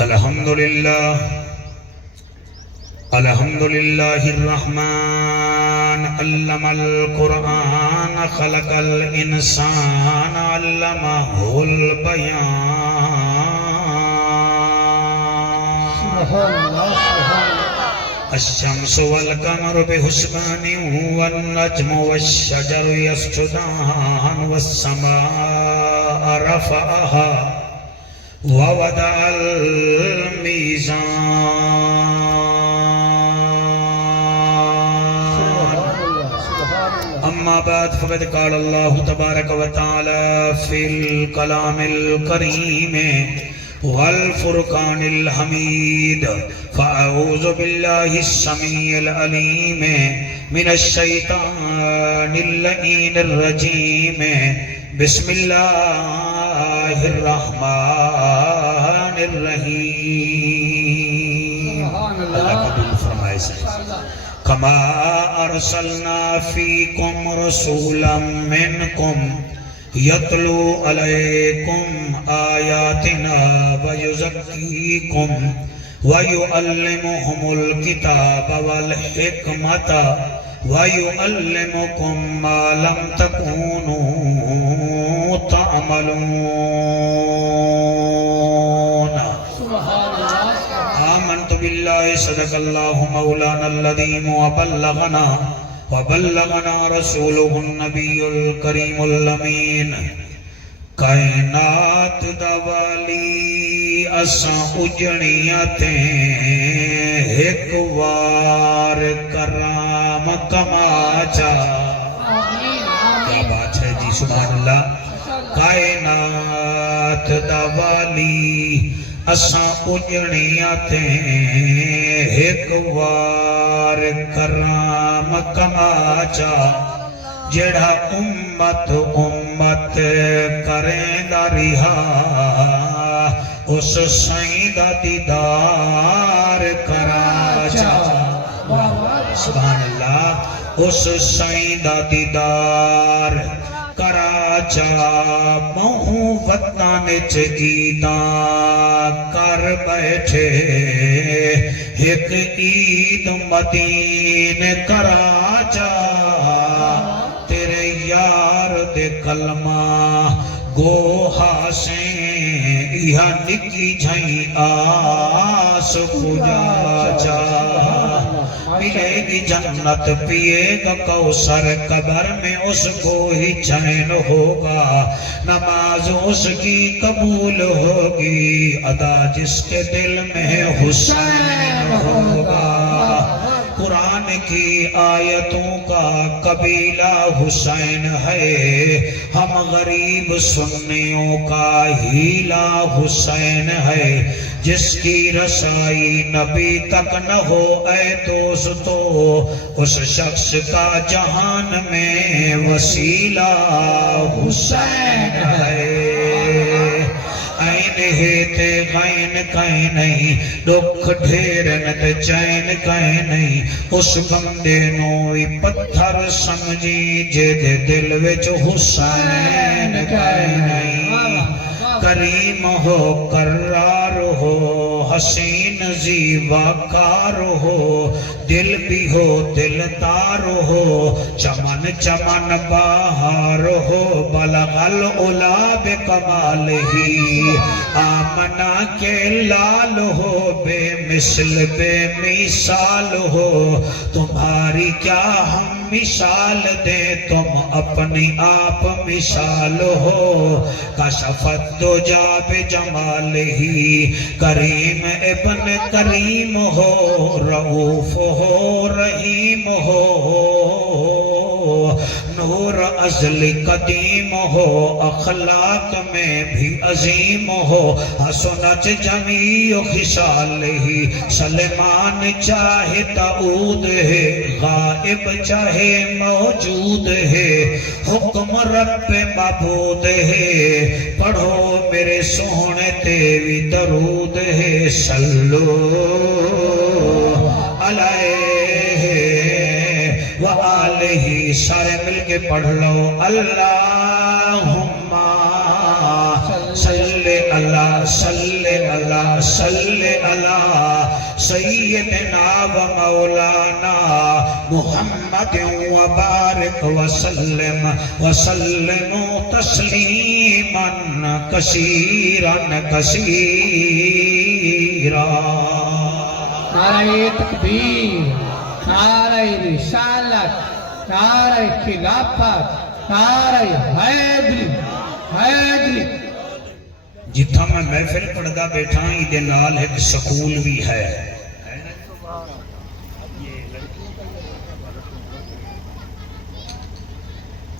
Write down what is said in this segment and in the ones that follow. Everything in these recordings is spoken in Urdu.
الحمد لله الرحمن علم القرآن خلق الإنسان علمه البيان الشمس والقمر بحسبان والنجم والشجر يسجدان والسماء رفعها ووضع الميزان أما بعد فقد قال الله تبارك وتعالى في الكلام الكريم والفرقان الحميد فأعوذ بالله السميع العليم من الشيطان اللعين الرجيم بسم الله الرحمن الرحيم اللہ قبول فرمائے سے كما أرسلنا فيكم رسولا منكم يتلو عليكم آياتنا ويزكيكم ويعلمهم الكتاب والحكمة ويعلمكم ما لم تكونوا تعملون آمنت بالله صدق الله مولانا العظيم وبلغنا رسوله النبي الكريم الأمين کائنات دوالی اساں اجڑیاں ایک وار کرام کماچا کیا بات ہے جی سبحان اللہ کائنات دوالی اساں اجڑیاں ایک وار کرام کماچا جڑا امت کریں دا رہا اس سائیں دا دیدار کراچا سبحان اللہ اس سائیں دا دیدار کراچا مہوں وطن چگیداں کر بیٹھے ایک عید مدین کراچا تیرے یار دے کلمہ گو ہاسیں یا نکی جھائیں آس پجا جا ملے گی جنت پیے گا کوثر قبر میں اس کو ہی چین ہوگا نماز اس کی قبول ہوگی ادا جس کے دل میں حسین ہوگا قرآن کی آیتوں کا قبیلہ حسین ہے ہم غریب سنیوں کا ہیلا حسین ہے جس کی رسائی نبی تک نہ ہو اے دوستو اس شخص کا جہان میں وسیلہ حسین ہے این ہے تے غین کہیں نہیں دکھ ڈھیرن تے چین کہیں نہیں اس بندے نوئی پتھر سمجھی جے دے دل وچ حسین کہیں نہیں کریم ہو کرار ہو حسین زیباکار ہو دل بھی ہو دلدار ہو چمن چمن بہار ہو بلغ العلا بکمالہی آمنہ کے لال ہو بے مثل بے مثال ہو تمہاری کیا ہم مثال دے تم اپنی آپ مثال ہو کشفت دجا بجمالہی کریم ابن کریم ہو رؤوف ہو رحیم ہو نور ازلی قدیم ہو اخلاق میں بھی عظیم ہو حسنت جمیع خصال ہی سلمان چاہے تعود ہے غائب چاہے موجود ہے حکم رب معبود ہے پڑھو میرے سونے تیوی درود ہے صلو علیہ وآلہ سارے مل کے پڑھ لو اللہم صلی اللہ صلی صلی علی سیدنا و مولانا محمد وبارک وسلم تسلیما کثیرا کثیرا۔ نعرہ تکبیر، نعرہ رسالت، نعرہ خلافت، نعرہ حیدری، حیدری۔ جتھا میں محفل پڑھدا بیٹھا ایدے نال ایک سکول بھی ہے۔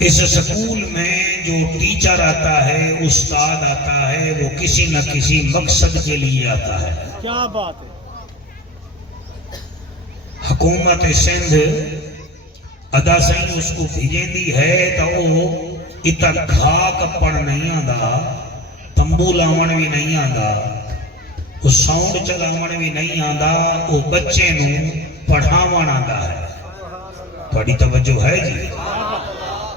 اس سکول میں جو ٹیچر آتا ہے، استاد آتا ہے، وہ کسی نہ کسی مقصد کے لیے آتا ہے۔ کیا بات ہے؟ حکومت سندھ ادا سائیں اس کو بھیجیں دی ہے تو وہ اتنا گھا کپڑ نہیں آندا، تمبو لاون بھی نہیں آندا، وہ ساؤنڈ چلاون بھی نہیں آندا، وہ بچے نو پڑھاون آندا ہے۔ تھوڑی توجہ ہے جی؟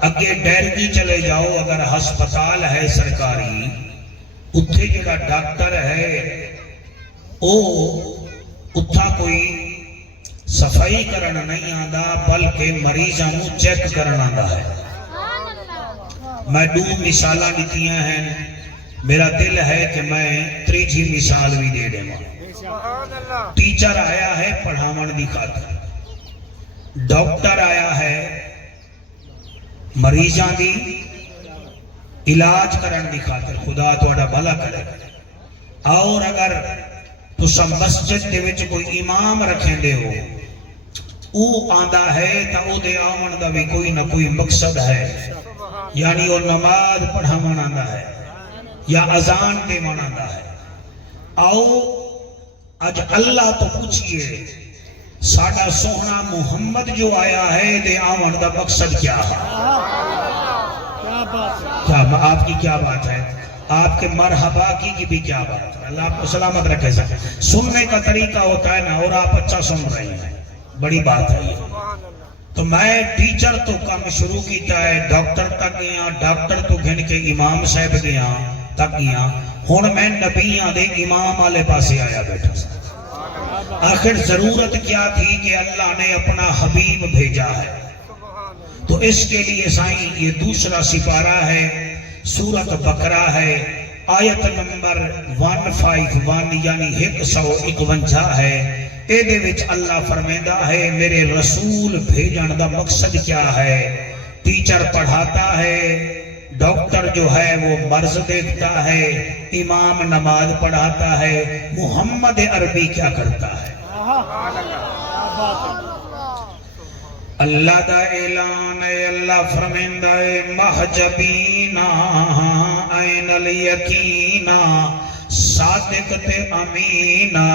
اگے ڈیرگی چلے جاؤ، اگر ہسپتال ہے سرکاری، اتھے جڑا ڈاکٹر ہے او اتھا کوئی صفائی کرنا نہیں آندا بلکہ مریضاں نو چیک کرنا آندا ہے۔ میں دو مثالاں دتیاں ہیں، میرا دل ہے کہ میں تیجی مثال بھی دے دوں۔ ٹیچر آیا ہے پڑھاون دی خاطر، ڈاکٹر آیا ہے مریضاں دی علاج کرن دی خاطر، خدا تہاڈا بھلا کرے۔ اور اگر تساں مسجد دے وچ کوئی امام رکھیں دے ہو، او آندا ہے تا او دے آمن دا بھی کوئی نہ کوئی مقصد ہے، یعنی وہ نماز پڑھاون آندا ہے یا اذان دیون آندا ہے۔ آؤ اج اللہ تو پوچھئے ساڈا سوہنا محمد جو آیا ہے دے آمن دا مقصد کیا ہے؟ کیا بات ہے؟ کیا آپ کی کیا بات ہے؟ آپ کے مرحبا کی بھی کیا بات ہے؟ اللہ آپ کو سلامت رکھے سا۔ سننے کا طریقہ ہوتا ہے نا، اور آپ اچھا سن رہے ہیں، بڑی بات ہے یہ۔ تو میں ٹیچر تو کام شروع کیتا ہے، ڈاکٹر تک گیا، ڈاکٹر تو گھن کے امام صاحب گیا تک گیا، ہن میں نبیاں دے امام والے پاسے آیا بیٹھا سا۔ آخر ضرورت کیا تھی کہ اللہ نے اپنا حبیب بھیجا ہے، تو اس کے لیے سائیں یہ دوسرا سپارہ ہے، سورت بقرہ ہے، آیت نمبر 151 یعنی 151 ہے۔ اے دے وچ اللہ فرمیندہ ہے میرے رسول بھیجن دا مقصد کیا ہے۔ ٹیچر پڑھاتا ہے، ڈاکٹر جو ہے وہ مرض دیکھتا ہے، امام نماز پڑھاتا ہے، محمد عربی کیا کرتا ہے؟ اللہ دا اعلان ہے، اللہ فرمیندہ ہے محجبینا این الیقینا صادق تے امینا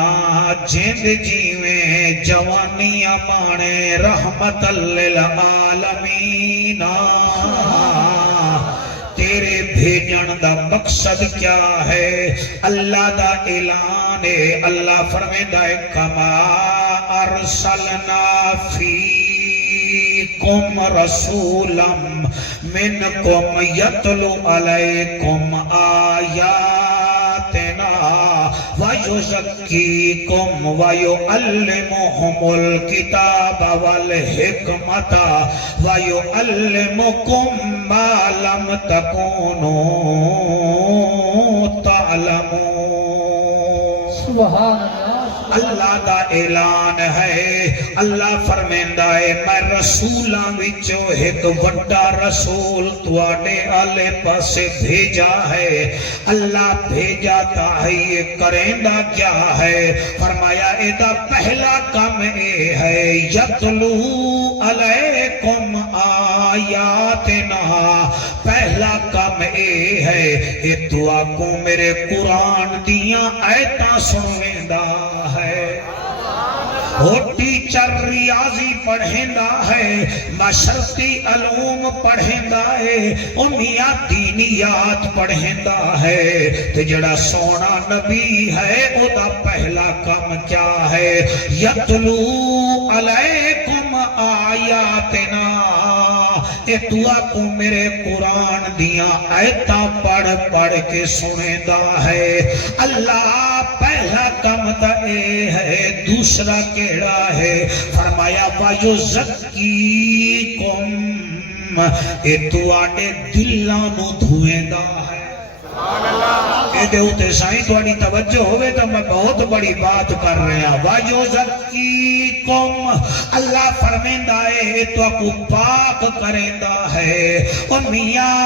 جند جیویں جوانی امانے رحمت للعالمین۔ تیرے بھیجن دا مقصد کیا ہے؟ اللہ دا اعلان ہے، اللہ فرمیندہ ہے کما ارسلنا فیکم رسولا منکم یتلو علیکم آیاتنا وَيُزَكِّيكُمْ وَيُعَلِّمُهُمُ الْكِتَابَ وَالْحِكْمَةَ وَيُعَلِّمُكُمْ مَا لَمْ تَكُونُوا تَعْلَمُونَ۔ سبحان اللہ۔ اللہ دا اعلان ہے، اللہ فرمیندہ ہے میں رسولاں وچوں ایک وڈا رسول تواڈے آلے پاسے بھیجا ہے۔ اللہ بھیجا تا ہے یہ کریندا کیا ہے؟ فرمایا ایدہ پہلا کام اے ہے یتلو علیکم آیاتنا، پہلا کام اے ہے کہ تو آکو میرے قرآن دیاں آیتاں سنویندا ہے۔ وہ ٹیچر ریاضی پڑھیندا ہے، مشرقی علوم پڑھیندا ہے، میاں دینیات پڑھیندا ہے، تو جڑا سونا نبی ہے او دا پہلا کام کیا ہے؟ یتلو علیکم آیاتنا، اے دعا کو میرے قرآن دیاں آیتاں پڑھ پڑھ کے سنے دا ہے اللہ پہلا کم تا اے ہے دوسرا کیڑا ہے فرمایا وَيُزَكِّيكُمْ اے تواڈے دلاں نو دھوئیں دا ہے اے دے اوتے سائیں تواڈی توجہ ہوئے تو میں بہت بڑی بات کر رہا وَيُزَكِّيكُمْ اللہ فرمیندہ ہے تو کو پاک کریندہ ہے او میاں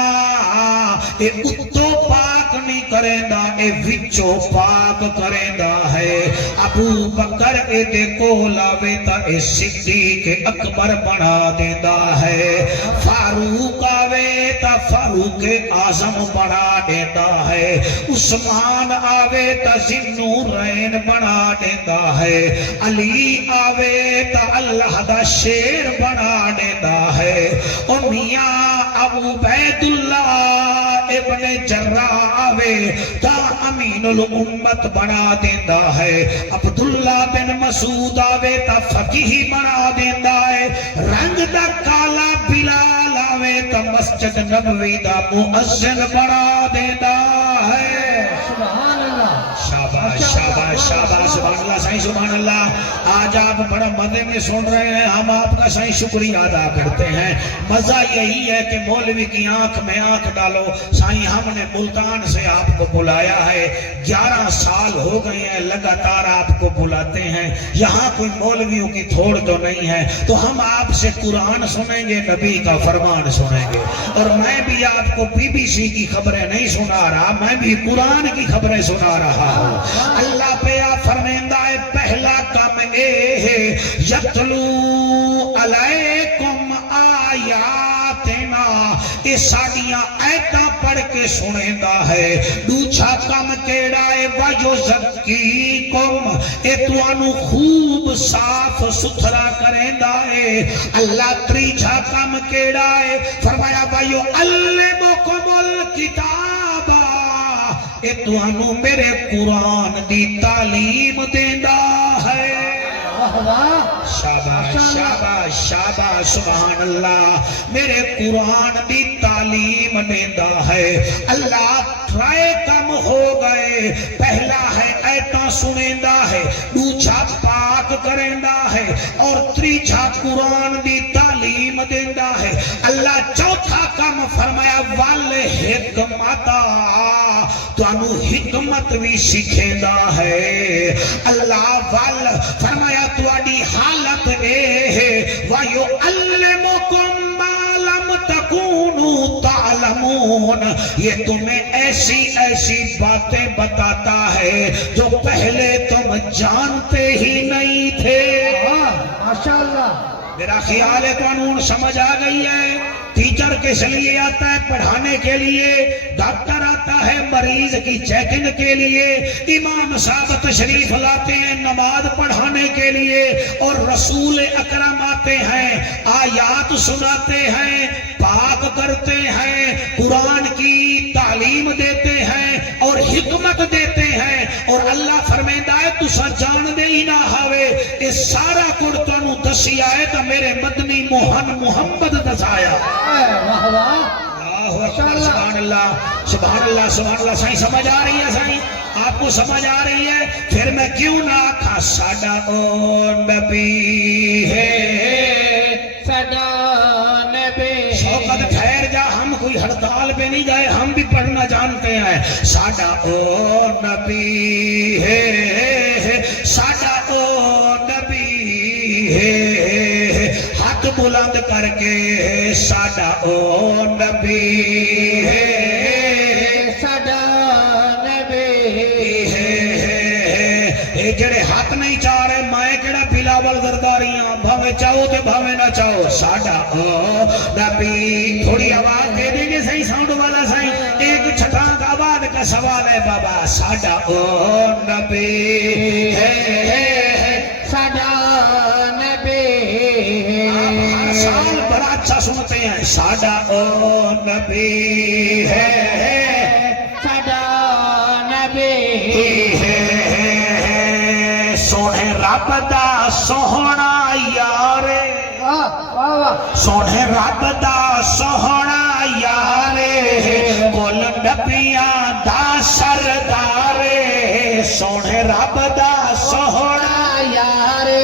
اے اتو پاک نہیں کریندہ اے وچو پاک کریندہ ہے ابو بکر اے دے کو لاوے تا اے صدیق اکبر بنا دیندہ ہے فاروق آوے تا فاروق اعظم بنا دیندہ ہے عثمان آوے تا ذوالنورین بنا دیندہ ہے علی آوے تا اللہ دا شیر بنا دیندہ ہے او میاں ابو عبید اللہ ابن جراح آوے تا امین الامت بنا دیندہ ہے عبداللہ بن مسعود آوے تا فقیہ بنا دیندہ ہے رنگ دا کالا بلال آوے تا مسجد نبوی دا مؤذن بنا دیندہ ہے سبحان اللہ شاباش شاباش شاباش سبحان اللہ سائیں سبحان اللہ آج آپ بڑا مزے میں سن رہے ہیں ہم آپ کا سائیں شکریہ ادا کرتے ہیں مزہ یہی ہے کہ مولوی کی آنکھ میں آنکھ ڈالو سائیں ہم نے ملتان سے آپ کو بلایا ہے 11 سال ہو گئے ہیں لگاتار آپ کو بلاتے ہیں یہاں کوئی مولویوں کی تھوڑ تو نہیں ہے تو ہم آپ سے قرآن سنیں گے نبی کا فرمان سنیں گے اور میں بھی آپ کو بی بی سی کی خبریں نہیں سنا رہا میں بھی قرآن کی خبریں سنا رہا ہوں اللہ پہ آپ فرمیندہ ہے پہلا کام اے ہے یتلو علیکم آیاتنا یہ ساڑیاں آیتاں پڑھ کے سنیندہ ہے دوچھا کام کیڑا ہے وَيُزَكِّيكُمْ اے توانو خوب صاف ستھرا کریندہ ہے اللہ تریچھا کام کیڑا ہے فرمایا وَيُعَلِّمُكُمُ الْكِتَابَ اے توانو میرے قرآن دی تعلیم دیندہ ہے شاباش شاباش شاباش سبحان اللہ میرے قرآن دی تعلیم دیندہ ہے اللہ ٹرائے کم ہو گئے پہلا ہے ایتاں سنیندہ ہے دوچھا پاک کریندہ ہے اور تریچھا قرآن دی تعلیم دیندہ ہے اللہ چوتھا کم فرمایا والحکمتا تو انو حکمت بھی سکھیندہ ہے اللہ وال فرمایا تو اڈی حالت اے ہے وَيُعَلِّمُكُمْ مَا لَمْ تَكُونُوا تَعْلَمُونَ یہ تمہیں ایسی ایسی باتیں بتاتا ہے جو پہلے تم جانتے ہی نہیں تھے ماشاءاللہ میرا خیال ہے قانون سمجھ آ گئی ہے ٹیچر کس لیے آتا ہے پڑھانے کے لیے ڈاکٹر آتا ہے مریض کی چیکنگ کے لیے امام صاحب تشریف لاتے ہیں نماز پڑھانے کے لیے اور رسول اکرم آتے ہیں آیات سناتے ہیں پاک کرتے ہیں قرآن کی تعلیم دیتے ہیں اور حکمت دیتے ہیں اور اللہ فرمیندہ ہے تسا جان دے ہی نہ ہوئے اس سارا قرآن دسی آئے تو میرے مدنی محمد دسایا سبحان اللہ سبحان اللہ سبحان اللہ سائیں سمجھ آ رہی ہے سائیں آپ کو سمجھ آ رہی ہے پھر میں کیوں نہ آکھا ساڈا او نبی ہے ساڈا نبی شوقت ٹھہر جا ہم کوئی ہڑتال پہ نہیں گئے ہم بھی پڑھنا جانتے ہیں ساڈا او نبی ہے ساڈا او نبی ہے ہاتھ بلند کر کے ساڈا او نبی ہے ساڈا نبی ہے جڑے ہاتھ نہیں چاہ رہے میں کیڑا بلاول زرداریاں بھاوے چاہو تے بھاوے نہ چاہو ساڈا او نبی تھوڑی آواز دے دیں گے صحیح ساؤنڈ والا صحیح ایک چھٹانک آواز کا سوال ہے بابا ساڈا او نبی ہے ساڈا نبی ہر سال بڑا اچھا سنتے ہیں ساڈا او نبی ہے ساڈا نبی ہے سونے رب دا سوہنا یار واہ واہ سونے رب دا سوہنا یارے کل نبیاں دا سردارے سونے رب دا سوہنا یارے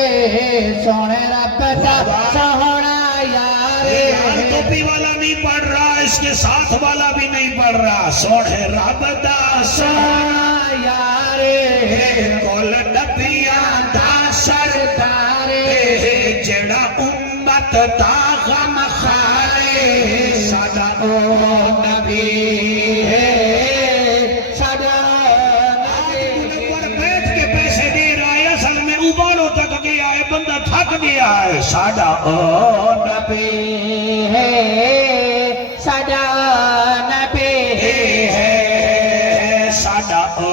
سونے رب دا سوہنا یارے ٹوپی والا نہیں پڑھ رہا اس کے ساتھ والا بھی نہیں پڑھ رہا سونے رب دا سوہنا یارے کل نبیاں دا سردارے جڑا امت دا غم خارے ساڈا او نبی ہے ساڈا پر بیٹھ کے پیسے دے رہا ہے اصل میں ابالو تک گیا ہے بندہ تھک گیا ہے ساڈا او نبی ہے ساڈا نبی ہے ساڈا او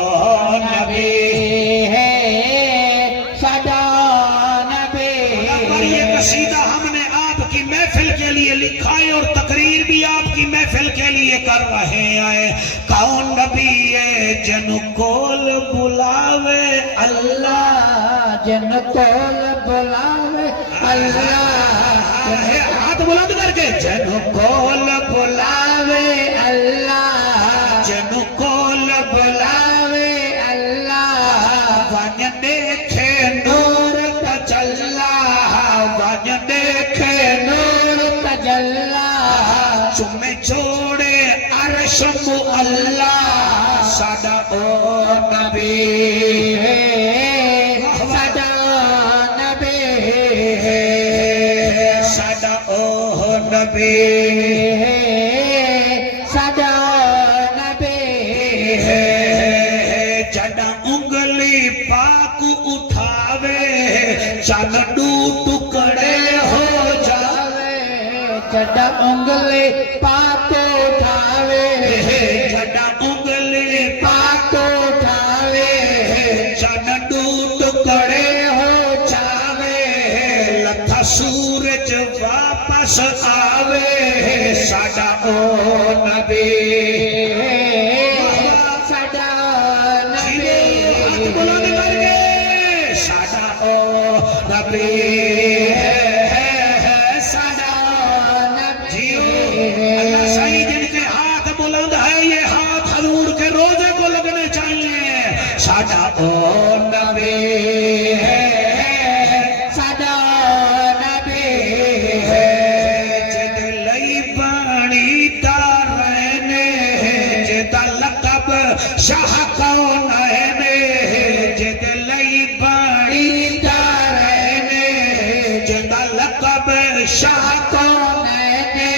نبی ہے ساڈا نبی پر یہ قصیدہ ہم نے آپ کی محفل کے لیے لکھا ہے اور تقریر بھی آپ کی محفل کے لیے کر رہے ہیں کون نبی ہے جن کول بلاوے اللہ جن کول بلاوے اللہ ہاتھ بلند کر کے جن کول بلاوے اللہ جن کول بلاوے اللہ ون دیکھے نور تجلا ون دیکھے نور تجلا چومے چھوڑے عرش اللہ ساڈا او نبی ہے ساڈا نبی ہے ساڈا او نبی ہے ساڈا نبی ہے جڑا انگلی پاک اٹھاوے چند دو ٹکڑے ہو جاوے جڑا انگلی پاک اٹھاوے جڑا انگلی پاک اٹھاوے چند دو ٹکڑے ہو جاوے لتھا سورج واپس آوے ساڈا او نبی ساڈا ہاتھ نبی بلند کر کے ساڈا او نبی ہے ساڈا جیو اللہ صحیح جن کے ہاتھ بلند ہے یہ ہاتھ حضور کے روزے کو لگنے چاہیے ساڈا او نبی ہے ساڈا نبی ہے جد لئی بانی تارنے جدا لقب شاہ کون ہے جد لئی بانی تارنے جدا لقب شاہ کون ہے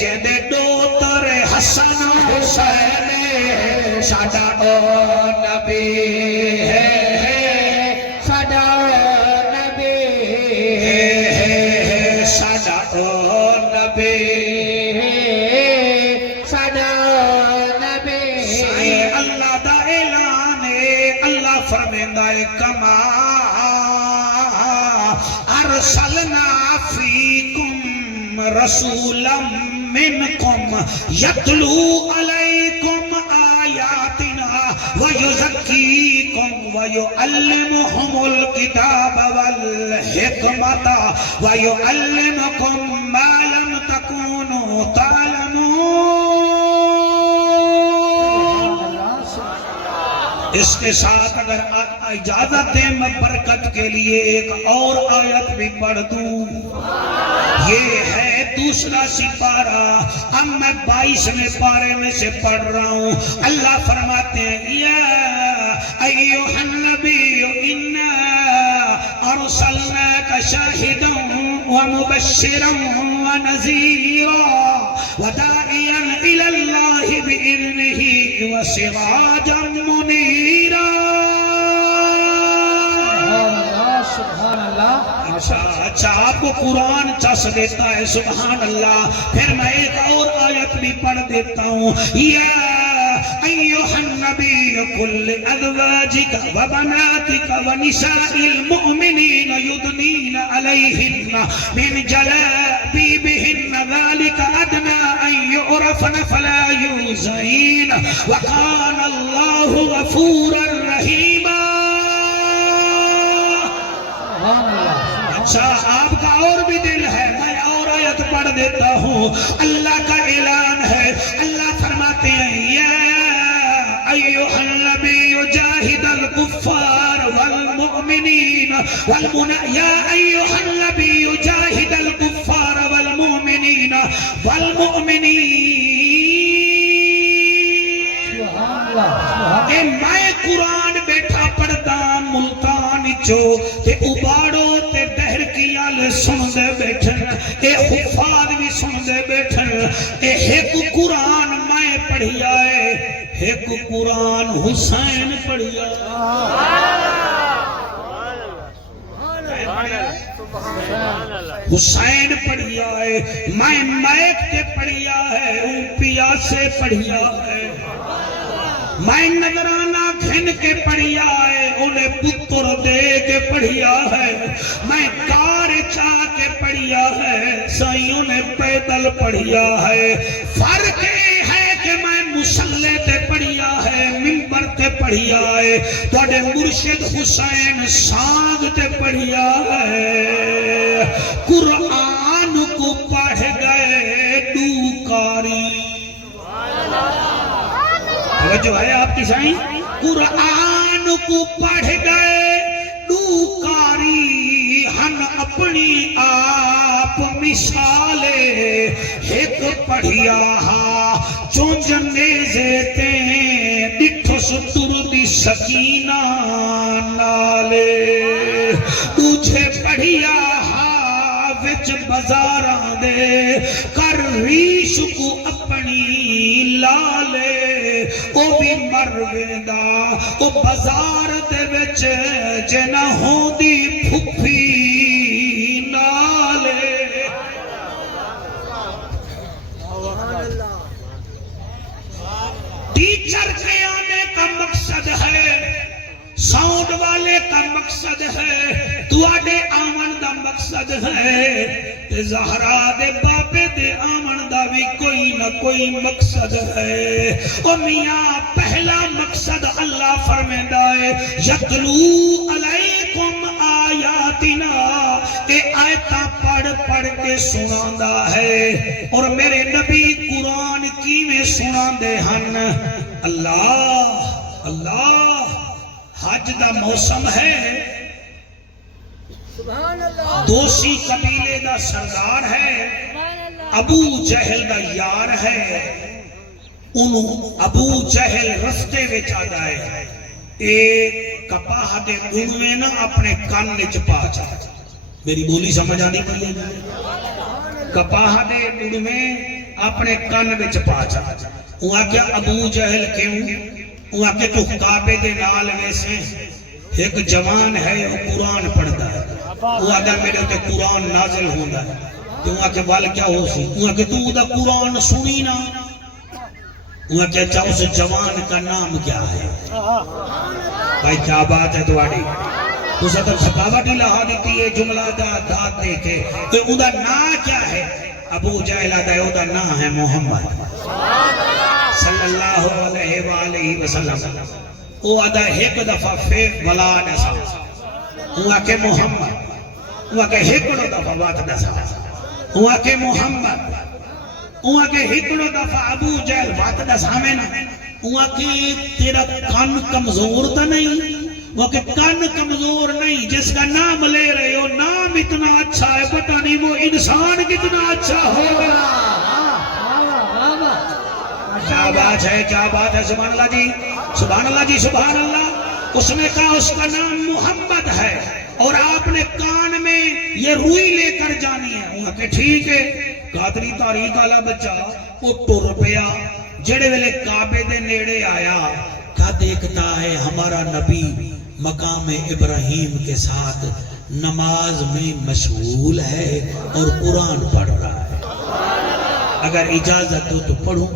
جد دوتر حسن حسین ساڈا او نبی ہے ساڈا نبی ساڈا او نبی ساڈا نبی سائیں اللہ دا اعلان ہے اللہ فرمیندا ہے کما ارسلنا فیکم رسولا منکم یتلو علیکم آیاتنا ویزکیکم ویعلمہم الکتاب والحکمت ویعلمکم ما لم تکونوا تعلمون اس کے ساتھ اگر اجازت دیں میں برکت کے لیے ایک اور آیت بھی پڑھ دوں یہ ہے دوسرا سپارہ اب میں 22ویں پارے میں سے پڑھ رہا ہوں اللہ فرماتے ہیں یا ایوہ النبی انا ارسلناک شاہدا ومبشرا ونذیرا وداعیا الى اللہ بإذنہ وسراجا منیرا سبحان اللہ اچھا آپ کو قرآن چس دیتا ہے سبحان اللہ پھر میں ایک اور آیت بھی پڑھ دیتا ہوں یا ایوہ النبی کل ازواجک وبناتک ونساء المؤمنین یدنین علیہن من جلابیبہن ذالک ادنا ان یعرفن فلا یوزین وکان اللہ غفورا رحیما شاہ آپ کا اور بھی دل ہے، میں اور آیت پڑھ دیتا ہوں۔ اللہ کا اعلان ہے، اللہ فرماتے ہیں یا ایھا النبی جاہد الکفار والمؤمنین یا ایھا النبی جاہد الکفار والمؤمنین اے میں قرآن بیٹھا پڑھدا ملتان چو تے اباڑو تے دہر کی آل سن دے بیٹھن، اے حفاظ بھی سن دے بیٹھن، اے ایک قرآن میں پڑھیا ہے، ایک قرآن حسین پڑھیا حسین پڑھیا ہے، میں میک تے پڑھیا ہے، پیا سے پڑھیا ہے، میں نظرانہ گھن کے پڑھیا ہے، انہیں پتر دے کے پڑھیا ہے، میں کار چاہ کے پڑھیا ہے، سائیوں نے پیدل پڑھیا ہے۔ فرق یہ ہے کہ میں مسلح تے پڑھیا ہے، منبر تے پڑھیا ہے، توڑے مرشد حسین سانگ تے پڑھیا ہے۔ قرآن کو پڑھ گئے دوکاری، جو ہے آپ کی سائیں، قرآن کو پڑھ گئے دوکاری، ہن اپنی آپ مثالے ایک پڑھیا ہاں چونج نیزے تیں ڈٹھس تردی سکینہ نالے، دوجھے پڑھیا ہاں وچ بزاراں دے کر ریش کو اپنی لالے، او بھی مرویندہ او بازار دے وچ جنہ ہوندی پھپھی نالے۔ ٹیچر کے آنے کا مقصد ہے، ساؤنڈ والے کا مقصد ہے، تواڈے آمن دا مقصد ہے، تے زہرا دے بابے دے آمن دا بھی کوئی نہ کوئی مقصد ہے۔ او میاں پہلا مقصد اللہ فرمیندہ ہے یتلو علیکم آیاتنا، اے آیتاں پڑھ پڑھ کے سناندہ ہے، اور میرے نبی قرآن کی میں سناندے ہن۔ اللہ اللہ حج دا موسم ہے، دوسی قبیلے دا سردار ہے، ابو جہل دا یار ہے، انہوں ابو جہل رستے وچ آ گئے، اے کپاہ دے گنوے نہ اپنے کان وچ پا چا، میری بولی سمجھ آنی پڑی، کپاہ دے گنوے اپنے کان وچ پا چا، وہاں کیا ابو جہل کیوں؟ وہاں کہ تو کعبے دے نال ویسے ایک جوان ہے وہ قرآن پڑھتا ہے، وہ آدھا میرے تے قرآن نازل ہوندہ ہے، تو وہاں کہ وال کیا ہو سی؟ وہاں کہ تو دا قرآن سنی نا، وہاں کہ اچھا اس جوان کا نام کیا ہے؟ بھائی کیا بات ہے تواڑی؟ تو ساتھ تھکاوٹ ہی لہا دیتی ہے جملہ دا داد دے کے، تو وہ دا نام کیا ہے؟ ابو جہل دا وہ دا نام ہے محمد صلی اللہ علیہ وآلہ وسلم۔ وہ آدھا ایک دفعہ فیق بلا نسا، وہ آکے محمد، وہ آکے ہکڑو دفعہ بات نسا، وہ آکے محمد، وہ آکے ہکڑو دفعہ ابو جہل بات نسا میں نا، وہ آکے تیرا کان کمزور تا نہیں، وہ آکے کان کمزور نہیں، جس کا نام لے رہے ہو نام اتنا اچھا ہے، پتہ نہیں وہ انسان کتنا اچھا ہوگا۔ کیا بات ہے، کیا بات ہے، سبحان اللہ جی، سبحان اللہ جی، سبحان اللہ۔ اس نے کہا اس کا نام محمد ہے اور آپ نے کان میں یہ روئی لے کر جانی ہے، انہوں کہ ٹھیک ہے۔ قادری تاریخ والا بچہ وہ ٹر پیا، جڑے ویلے کعبے دے نیڑے آیا، کیا دیکھتا ہے ہمارا نبی مقام ابراہیم کے ساتھ نماز میں مشغول ہے اور قرآن پڑھ رہا ہے۔ اگر اجازت دو تو پڑھوں۔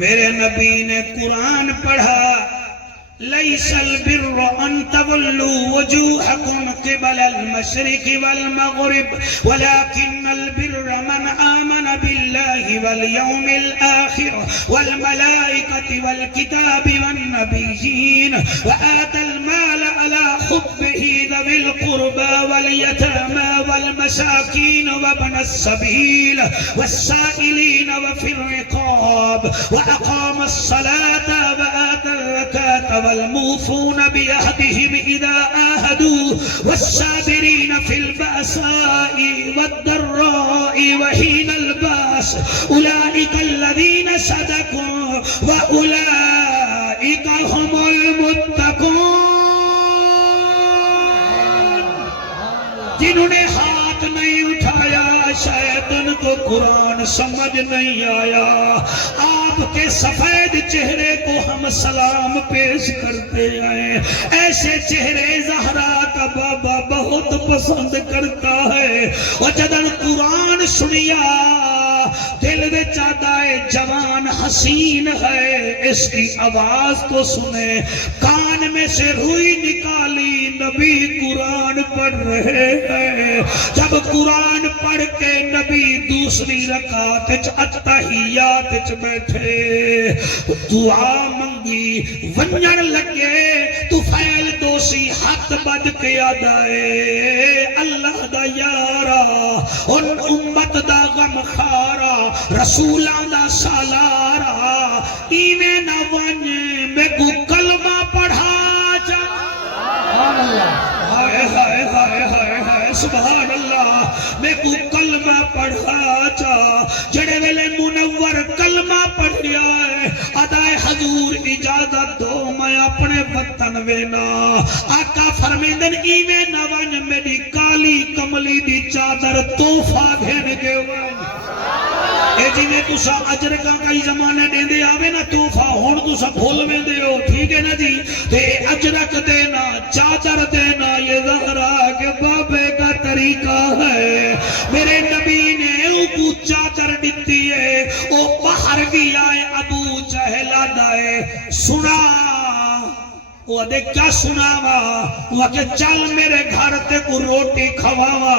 میرے نبی نے قرآن پڑھا، لیس البر ان تولوا وجوہکم قبل المشرق والمغرب ولكن البر من آمن بالله واليوم الآخر والملائكة والكتاب والنبيين وآتى المال على حبه ذوي ذوي القربى واليتامى والمساكين وابن السبيل والسائلين وفي الرقاب وأقام الصلاة وآتى الزكاة والموفون بعهدهم إذا عاهدوا والصابرين في البأساء والضراء وحين البأس أولئك الذين صدقوا وأولئك هم المتقون. جنہوں نے ہاتھ نہیں اٹھایا شاید ان کو قرآن سمجھ نہیں آیا. آپ کے سفید چہرے کو ہم سلام پیش کرتے ہیں. ایسے چہرے زہرا کا بابا بہت پسند کرتا ہے. اور جدن قرآن سنیا دل میں چاہتا ہے جوان حسین ہے اس کی آواز تو سنے. کان میں سے روئی نکالی نبی قرآن پڑھ رہے ہیں. جب قرآن پڑھ کے نبی دوسری رکعت اتحیات بیٹھے دعا منگی ونجن لگے تو فیل دوسی ہاتھ بد کے آدائے اللہ دا یارا ان امت دا غم خارا رسولان دا سالارا ایویں نہ ون میں کو کلمہ پڑھا جا. ہائے ہائے ہائے ہائے ہائے سبحان اللہ. میں کو کلمہ پڑھا جا. جڑے ویلے منور کلمہ پڑھیا ہے ادائے حضور اجازت دو میں اپنے وطن وینا. آقا فرمیندن ایویں نہ ون میری کالی کملی دی چادر توفہ گھن کے ون. اے جی میں تسا اجر کا کئی زمانے دیں دے آوے نا توفہ ہون تسا بھول میں دے ہو ٹھیک ہے نا جی. تے اجرک دینا چادر دینا یہ زہرا کے بابے کا طریقہ ہے. میرے نبی نے او کو چادر دیتی ہے او باہر گیا ہے ابو جہل دائے سنا وہ دے کیا سناوا وہ کہ چل میرے گھر تے کو روٹی کھواوا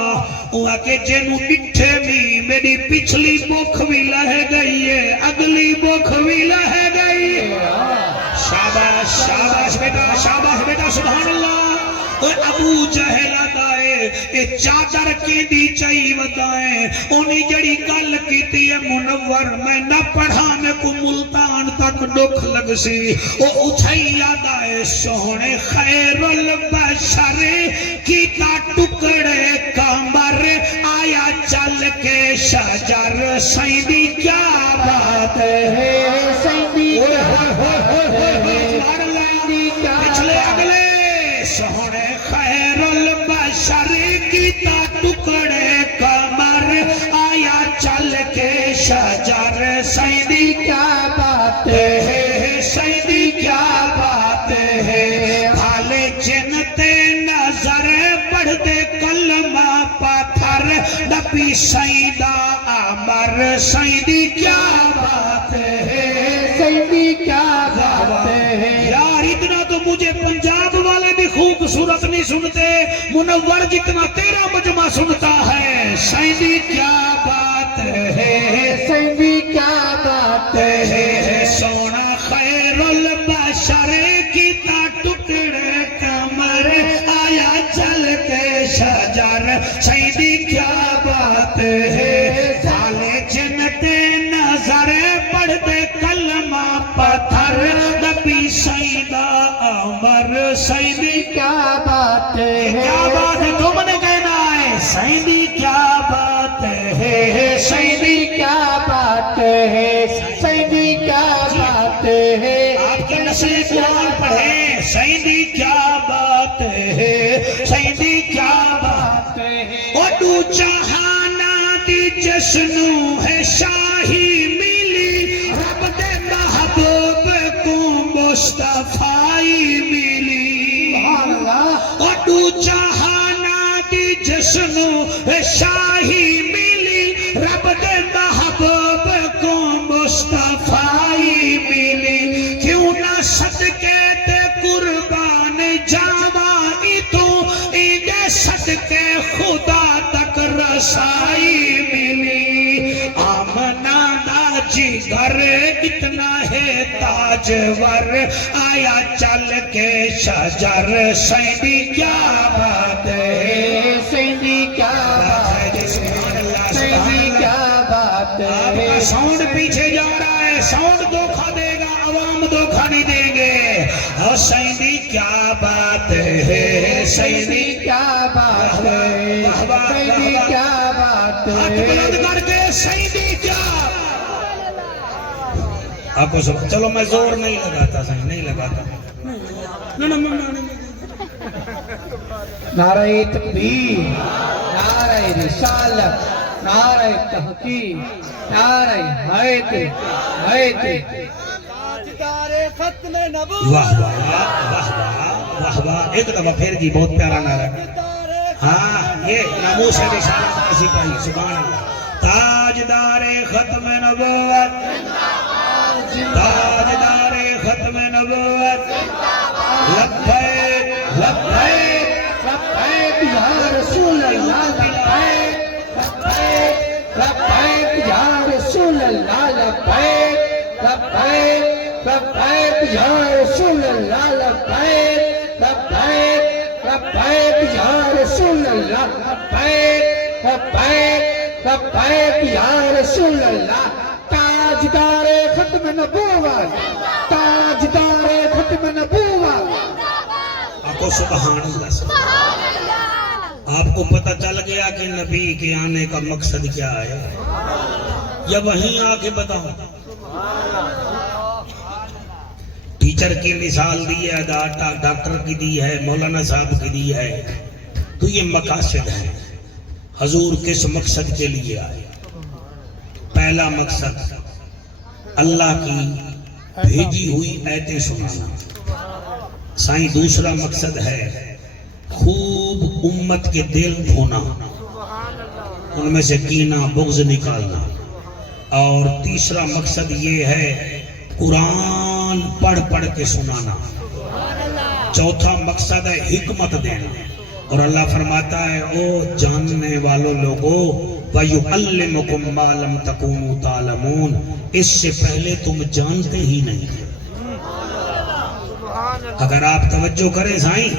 وہ کہ جنو ڈٹھے می میری پچھلی بوکھ بھی لہ گئی ہے اگلی بوکھ بھی لہ گئی. شاباش شاباش بیٹا سبحان اللہ. ابو جہل دائے اے چادر کی دی چاہی ودائیں انہی جڑی گل کیتی ہے منور میں نہ پڑھا میں کو ملتان تک دکھ لگ سی. او اچھائی یاد آئے سونے خیر البشر کیتا ٹکڑے کامر آیا چل کے شجر سیدی کیا بات ہے سیدی کیا پچھلے اگلے سونے خیر البشر کیتا ٹکڑے کامر آیا چل کے شجر سیدی کیا بات ہے سیدی کیا بات ہے. بھالے جنتے نظر پڑھ دے کلمہ پاتھر نبی سیدہ عمر سیدی کیا بات ہے سیدی کیا بات ہے. یار اتنا تو مجھے پنجاب والے بھی خوبصورت نہیں سنتے منور جتنا تیرا مجمع سنتا ہے. سیدی کیا بات ہے سیدی کیا بات ہے. سونا خیر البشر کیتا ٹکڑے کمر آیا چل کے شجر سیدی کیا بات ہے. سالے جنتے نظر پڑھ دے کلمہ پتھر نبی سیدہ عمر سیدی کیا بات ہے. کیا بات ہے تم نے کہنا ہے سیدی کیا بات ہے سیدی کیا بات ہے سیدی کیا بات ہے. آپ کی نسل قرآن پڑھیں سیدی کیا بات ہے سیدی کیا بات ہے. اور تو جہانا دی جشنو ہے شاہی ملی رب دے محبوب کو مصطفی ملی. اور تو جہانا دی جشنو ہے شاہی ملی رب دے محبوب کو مصطفی ملی. کیوں نہ صدقے تے قربان جاوائی تو انہیں صدقے خدا تک رسائی ملی. آمنہ دا جگر اتنا ہے تاج ور آیا چل کے شجر سیدی کیا بات ہے سیدی کیا بات ہے سیدی کیا بات آپ ہے کا ساؤنڈ پیچھے جا رہا ہے ساؤنڈ دھوکہ دے گا عوام دھوکہ نہیں دیں گے اور سیدی کیا بات ہے سیدی کیا بات ہے سیدی کیا بات ہاتھ ہے بلند کر کے سیدی کیا آپ کو سب چلو میں زور نہیں لگاتا صحیح نہیں لگاتا نعرہ تکبیر نعرہ رسالت نعرہ تحقیق نعرہ حیدر تاجدار ختم نبوت واہ واہ واہ واہ واہ واہ ایک دفعہ پھر جی بہت پیارا نعرہ ہاں یہ ناموس رسالت کا سپاہی سبحان اللہ تاجدار ختم نبوت تاجدار ختم نبوت لبیک لبیک لبیک یا رسول اللہ لبیک لبیک لبیک یا رسول اللہ لبیک لبیک لبیک یا رسول اللہ لبیک لبیک لبیک یا رسول اللہ لبیک لبیک لبیک یا رسول اللہ تاجدار ختم نبوت تاجدار ختم نبوت آپ کو سبحان اللہ آپ کو پتہ چل گیا کہ نبی کے آنے کا مقصد کیا ہے یا وہیں آ کے بتاؤں ٹیچر کی مثال دی ہے ڈاکٹر کی دی ہے مولانا صاحب کی دی ہے تو یہ مقاصد ہے حضور کس مقصد کے لیے آئے پہلا مقصد اللہ کی بھیجی ہوئی آیتیں سنانا سائیں دوسرا مقصد ہے خوب امت کے دل دھونا ان میں سے کینہ بغض نکالنا اور تیسرا مقصد یہ ہے قرآن پڑھ پڑھ کے سنانا چوتھا مقصد ہے حکمت دینا اور اللہ فرماتا ہے او جاننے والوں لوگوں وَيُعَلِّمُكُمْ مَا لَمْ تَكُونُوا تَعْلَمُونَ اس سے پہلے تم جانتے ہی نہیں اگر آپ توجہ کریں سائیں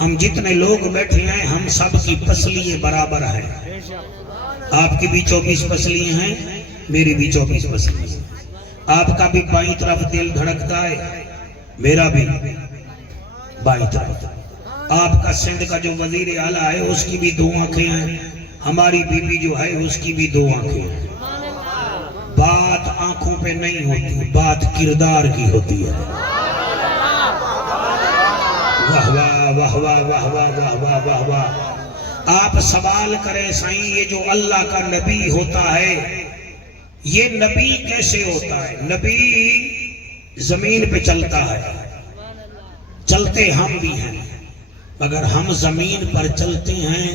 ہم جتنے لوگ بیٹھے ہیں ہم سب کی پسلیے برابر ہیں آپ کی بھی 24 پسلیے ہیں میری بھی 24 پسلیے ہیں آپ کا بھی بائیں طرف دل دھڑکتا ہے میرا بھی بائیں طرف آپ کا سندھ کا جو وزیر اعلیٰ ہے اس کی بھی 2 آنکھیں ہیں ہماری بی بی جو ہے اس کی بھی 2 آنکھیں ہیں بات آنکھوں پہ نہیں ہوتی بات کردار کی ہوتی ہے واہ واہ واہ واہ واہ واہ واہ واہ واہ واہ آپ سوال کریں سائیں یہ جو اللہ کا نبی ہوتا ہے یہ نبی کیسے ہوتا ہے نبی زمین پہ چلتا ہے چلتے ہم بھی ہیں اگر ہم زمین پر چلتے ہیں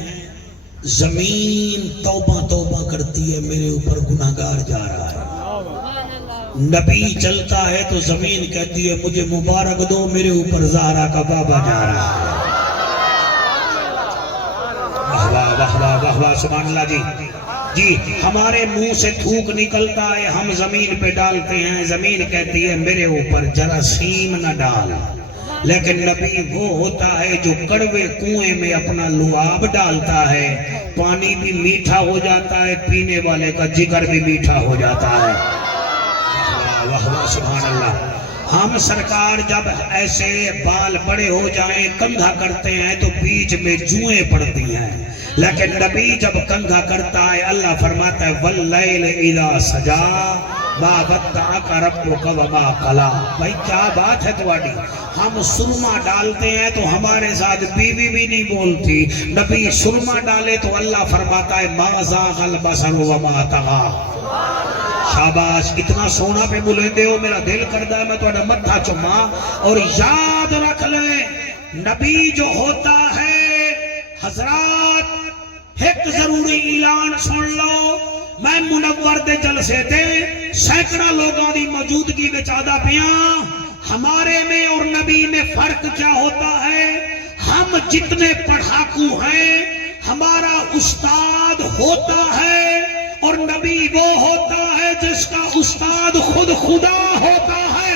زمین توبہ توبہ کرتی ہے میرے اوپر گناہگار جا رہا ہے نبی چلتا ہے تو زمین کہتی ہے مجھے مبارک دو میرے اوپر زہرا کا بابا جا رہا ہے واہ واہ واہ واہ واہ واہ سبحان اللہ جی ہمارے منہ سے تھوک نکلتا ہے ہم زمین پہ ڈالتے ہیں زمین کہتی ہے میرے اوپر جراثیم نہ ڈال لیکن نبی وہ ہوتا ہے جو کڑوے کنویں میں اپنا لعاب ڈالتا ہے پانی بھی میٹھا ہو جاتا ہے پینے والے کا جگر بھی میٹھا ہو جاتا ہے واہ واہ سبحان اللہ ہم سرکار جب ایسے بال بڑے ہو جائیں کندھا کرتے ہیں تو بیچ میں جوئیں پڑتی ہیں لیکن نبی جب کندھا کرتا ہے اللہ فرماتا ہے واللیل اذا سجا ما ودعک ربک وما قلا بھائی کیا بات ہے تمہاری ہم سرما ڈالتے ہیں تو ہمارے ساتھ بیوی بھی نہیں بولتی نبی سرما ڈالے تو اللہ فرماتا ہے ما زاغ البصر وما طغى شاباش اتنا سونا پہ بلندے ہو میرا دل کرتا ہے میں تمہارا متھا چوما اور یاد رکھ لیں نبی جو ہوتا ہے حضرات ایک ضروری اعلان سن لو میں منور دے جلسے تے سینکڑا لوگوں دی موجودگی وچ آدا پیاں ہمارے میں اور نبی میں فرق کیا ہوتا ہے ہم جتنے پڑھاکو ہیں ہمارا استاد ہوتا ہے اور نبی وہ ہوتا ہے جس کا استاد خود خدا ہوتا ہے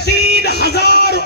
3000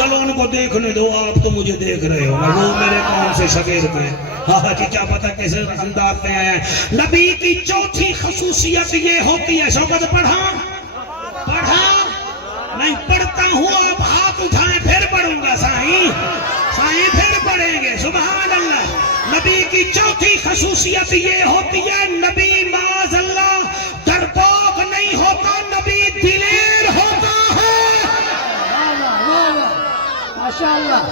چلو ان کو دیکھنے دو، آپ تو مجھے دیکھ رہے ہو نا، وہ میرے کون سے شگیر میں، ہاں جی کیا پتہ کیسے انداز میں آئے ہیں۔ نبی کی چوتھی خصوصیت یہ ہوتی ہے، شوکت پڑھا نہیں پڑھتا ہوں، آپ ہاتھ اٹھائیں پھر پڑھوں گا، سائیں پھر پڑھیں گے، سبحان اللہ۔ نبی کی چوتھی خصوصیت یہ ہوتی ہے، نبی معاذ اللہ ڈرپوک نہیں ہوتا، نبی دلیر ہوتا ہے۔ ماشاءاللہ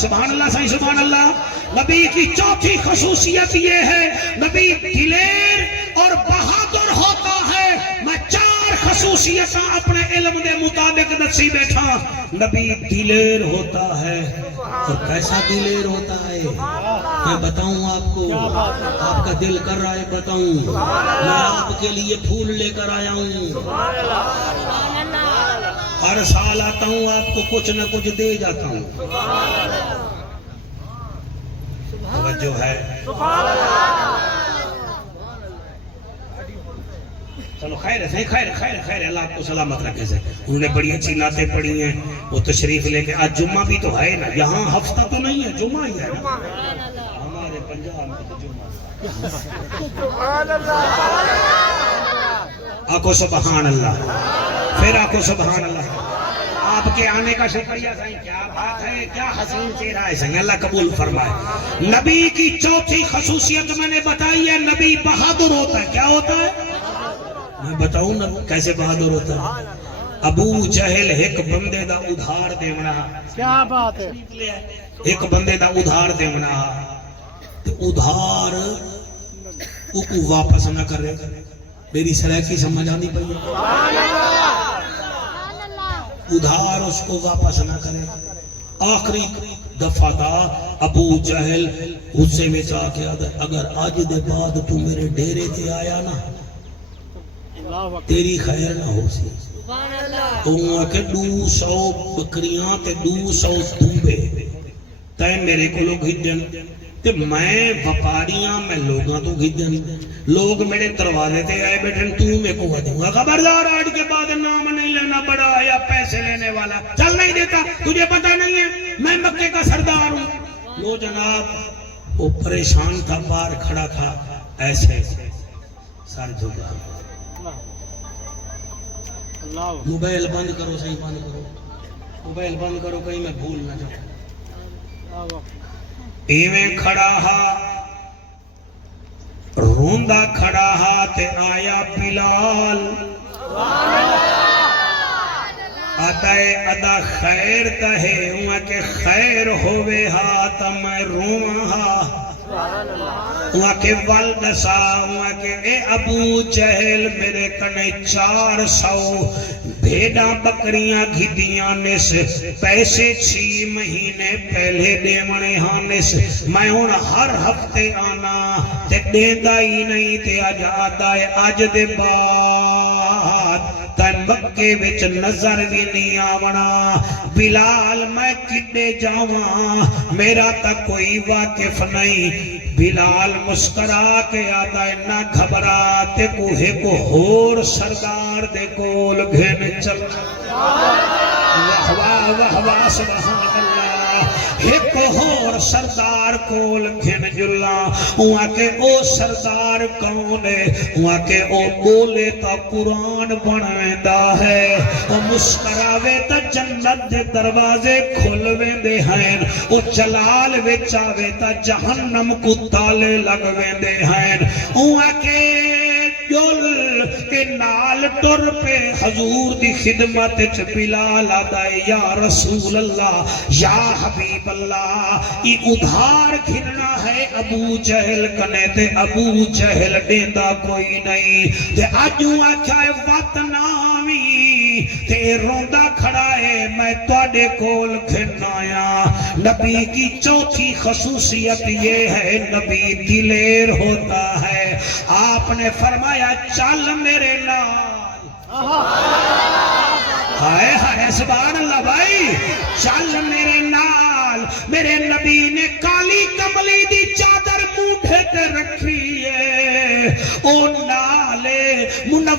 سبحان اللہ سائیں سبحان اللہ۔ نبی کی چوتھی خصوصیت یہ ہے، نبی دلیر اور بہادر ہوتا ہے۔ میں 4 خصوصیتاں اپنے علم دے مطابق دسی بیٹھا۔ نبی دلیر ہوتا ہے، اور کیسا دلیر ہوتا ہے میں بتاؤں آپ کو، آپ کا دل کر رہا ہے بتاؤں، میں آپ کے لیے پھول لے کر آیا ہوں، ہر سال آتا ہوں آپ کو کچھ نہ کچھ دے جاتا ہوں، توجہ ہے؟ چلو خیر ہے، خیر اللہ آپ کو سلامت رکھے سے۔ انہوں نے بڑی اچھی نعتیں پڑھی ہیں، وہ تشریف لے کے، آج جمعہ بھی تو ہے نا، یہاں ہفتہ تو نہیں ہے، جمعہ ہی ہے نا، ہمارے پنجاب میں تو جمعہ۔ آکو سبحان اللہ، پھر آکو سبحان اللہ۔ آپ کے آنے کا شکریہ سائیں، کیا بات ہے، کیا حسین چہرہ ہے سائیں، اللہ قبول فرمائے۔ نبی کی چوتھی خصوصیت میں نے بتائی ہے، نبی بہادر ہوتا ہے۔ کیا ہوتا ہے میں بتاؤں نا کیسے بہادر ہوتا ہے۔ ابو جہل ایک بندے دا ادھار دیونا، کیا بات ہے، ایک بندے دا ادھار دیونا، ادھار کو واپس نہ کرے، میری سرائکی سمجھ آنی پئی، ادھار اس کو واپس نہ کرے۔ آخری دفعہ تھا ابو جہل غصے میں جا کے، اگر آج دے بعد تو میرے ڈیرے تے آیا نا تیری خیر نہ ہو سی، تو کہ 200 بکریاں تے 200 دھوبے تے میرے کو لوگ ہجن تے میں وپاریاں میں لوگاں تو ہجن، لوگ میرے دروازے تے آئے بیٹھن، تو میں کو دوں گا خبردار آج کے بعد نام نہیں لینا، بڑا یا پیسے لینے والا چل نہیں دیتا، تجھے پتہ نہیں ہے میں مکے کا سردار ہوں۔ لو جناب وہ پریشان تھا، باہر کھڑا تھا، ایسے سر جھکا، موبائل بند کرو صحیح، بند کرو موبائل بند کرو، کہیں میں بھول نہ جاؤں۔ ایویں کھڑا ہا، روندا کھڑا ہا تے آیا بلال، آدائے ادا خیر تہے ہوا کہ خیر ہوئے ہا تا میں رواں ہا، ہوا کہ والدسا ہوا کہ اے ابو جہل میرے کنے 400 بھیڑاں بکریاں گھدیاں نس، پیسے 6 مہینے پہلے دیونے ہاں نس، میں ہون ہر ہفتے آنا تے دیندہ ہی نہیں تے آج آدائے آج دے بعد تے مکے وچ نظر بھی نہیں آونا، بلال میں کڈے جاواں میرا تا کوئی واقف نہیں۔ بلال مسکرا کے آدھا نہ گھبرا تے کوہے کو ہور سردار دے کول گھن چل، واہ واہ واہ واہ سبحان اللہ، ایک ہور سردار کول گھن جلا، وہاں کہ او سردار کون ہے، وہاں کہ او بولے تا قرآن بنویندا ہے، او مسکراوے تا جنت دے دروازے کھلویں دے ہیں، او جلال وچ آوے تا جہنم کو تالے لگویں دے ہیں، وہاں کہ جل کے نال ٹر پہ حضور دی خدمت چ بلال آدائے یا رسول اللہ یا حبیب اللہ، ای ادھار گھرنا ہے ابو جہل کنے تے ابو جہل دیندہ کوئی نہیں، تے آجوں آکھائے وطناوی تے روندہ کھڑا ہے میں توڑے کول گھرنایا۔ نبی کی چوتھی خصوصیت یہ ہے، نبی دلیر ہوتا ہے۔ آپ نے فرمایا چل میرے نال، ہائے ہائے سبحان اللہ بھائی، چل میرے نال۔ میرے نبی نے کالی کملی دی چادر موڈھے تے رکھی ہے، او نالے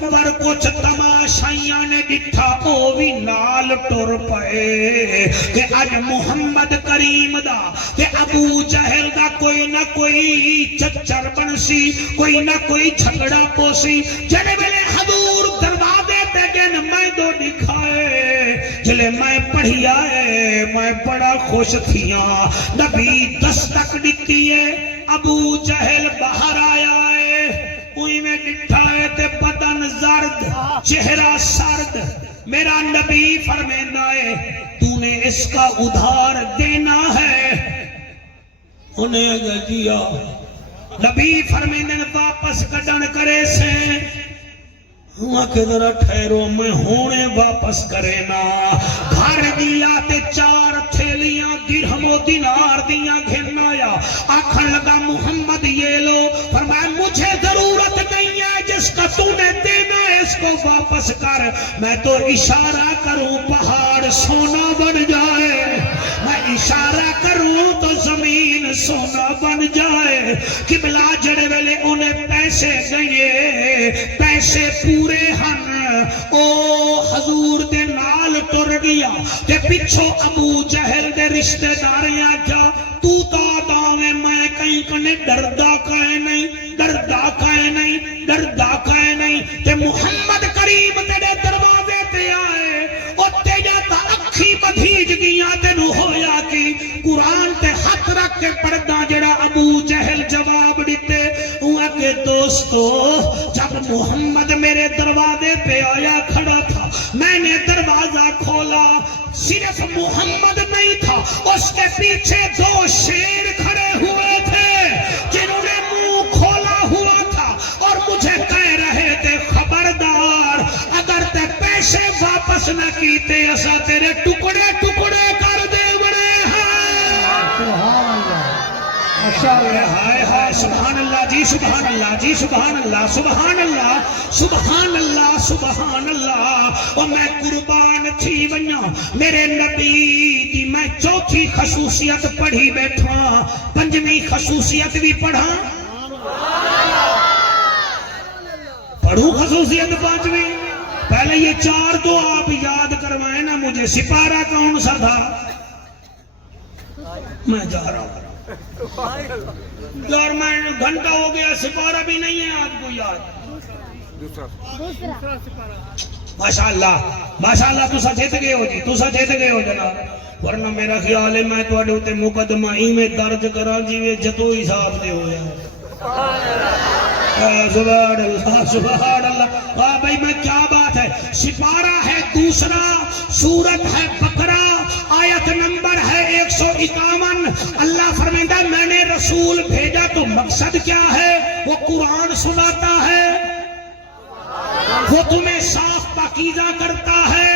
منور کچھ تماشائیاں نے ڈٹھا او بھی نال ٹر پئے کہ اج محمد کریم دا کہ ابو جہل دا کوئی نہ کوئی چچر بنسی کوئی نہ کوئی جھگڑا پوسی جڑے ویلے حضور دروازے تے گن میں دو دکھائے جلے میں پڑھی آئے میں بڑا خوش تھیاں نبی دستک دتی ہے ابو جہل باہر آیا ہے اوہی میں ڈٹھا ہے تے بدن زرد چہرہ سرد میرا نبی فرمیندہ ہے تو نے اس کا ادھار دینا ہے انہیں گیا نبی فرمیندے واپس کڈن کرے سے ہوا کہ ذرا ٹھہرو میں ہونے واپس کرے نا گھر دیا تے 4 تھیلیاں درہم و دینار دیاں گھن آیا آکھن لگا محمد یہ لو فرمایا مجھے ضرورت نہیں ہے جس کا تو نے دینا ہے اس کو واپس کر میں تو اشارہ کروں پہاڑ سونا بن جائے میں اشارہ کروں تو زمین سونا بن جائے قبلہ جڑے ویلے انہیں پیسے گئے پیسے پورے ہن او حضور دے نال ٹر گیا تے پچھو ابو جہل دے رشتہ داریاں کیا تو داویں میں کہیں کنے ڈردا کائے نہیں ڈردا کائے نہیں ڈردا کائے نہیں تے محمد کریم تیرے دروازے تے آئے او تیجا تا اکھی بدھیج گیا تے نو ہویا کی قرآن تے ہاتھ رکھ کے پردہ جڑا ابو جہل جواب دیتے ہوا کہ دوستو جب محمد میرے دروازے پہ آیا کھڑا تھا میں نے دروازہ کھولا صرف محمد نہیں تھا اس کے پیچھے 2 شیر کھڑے ہوئے تھے جنہوں نے منہ کھولا ہوا تھا اور مجھے کہہ رہے تھے خبردار اگر تے پیسے واپس نہ کیتے ایسا تیرے ٹکڑے ٹکڑے کر دے بڑے ہائے ہائے سبحان اللہ جی سبحان اللہ جی سبحان اللہ سبحان اللہ سبحان اللہ سبحان اللہ اور میں قربان تھی ونیا میرے نبی دی میں 4تھی خصوصیت پڑھی بیٹھا 5ویں خصوصیت بھی پڑھا پڑھوں خصوصیت 5ویں پہلے یہ 4 تو آپ یاد کروائیں نا مجھے سپارہ کون سا تھا میں جا رہا ہوں اور میں گھنٹہ ہو گیا سپارہ بھی نہیں ہے آپ کو یاد ماشاءاللہ تسا جیت گئے ہو جی تسا جیت گئے ہو جناب ورنہ میرا خیال ہے میں توڑے ہوتے مقدمہ ہی میں درج کرا جی جتو ہی صاحب دے ہو سبحان اللہ سبحان اللہ بھائی میں کیا بات ہے سپارہ ہے 2 سورت ہے بقرہ آیت نمبر ہے 151 اللہ فرمائندہ میں نے رسول بھیجا تو مقصد کیا ہے وہ قرآن سناتا ہے وہ تمہیں صاف پاکیزہ کرتا ہے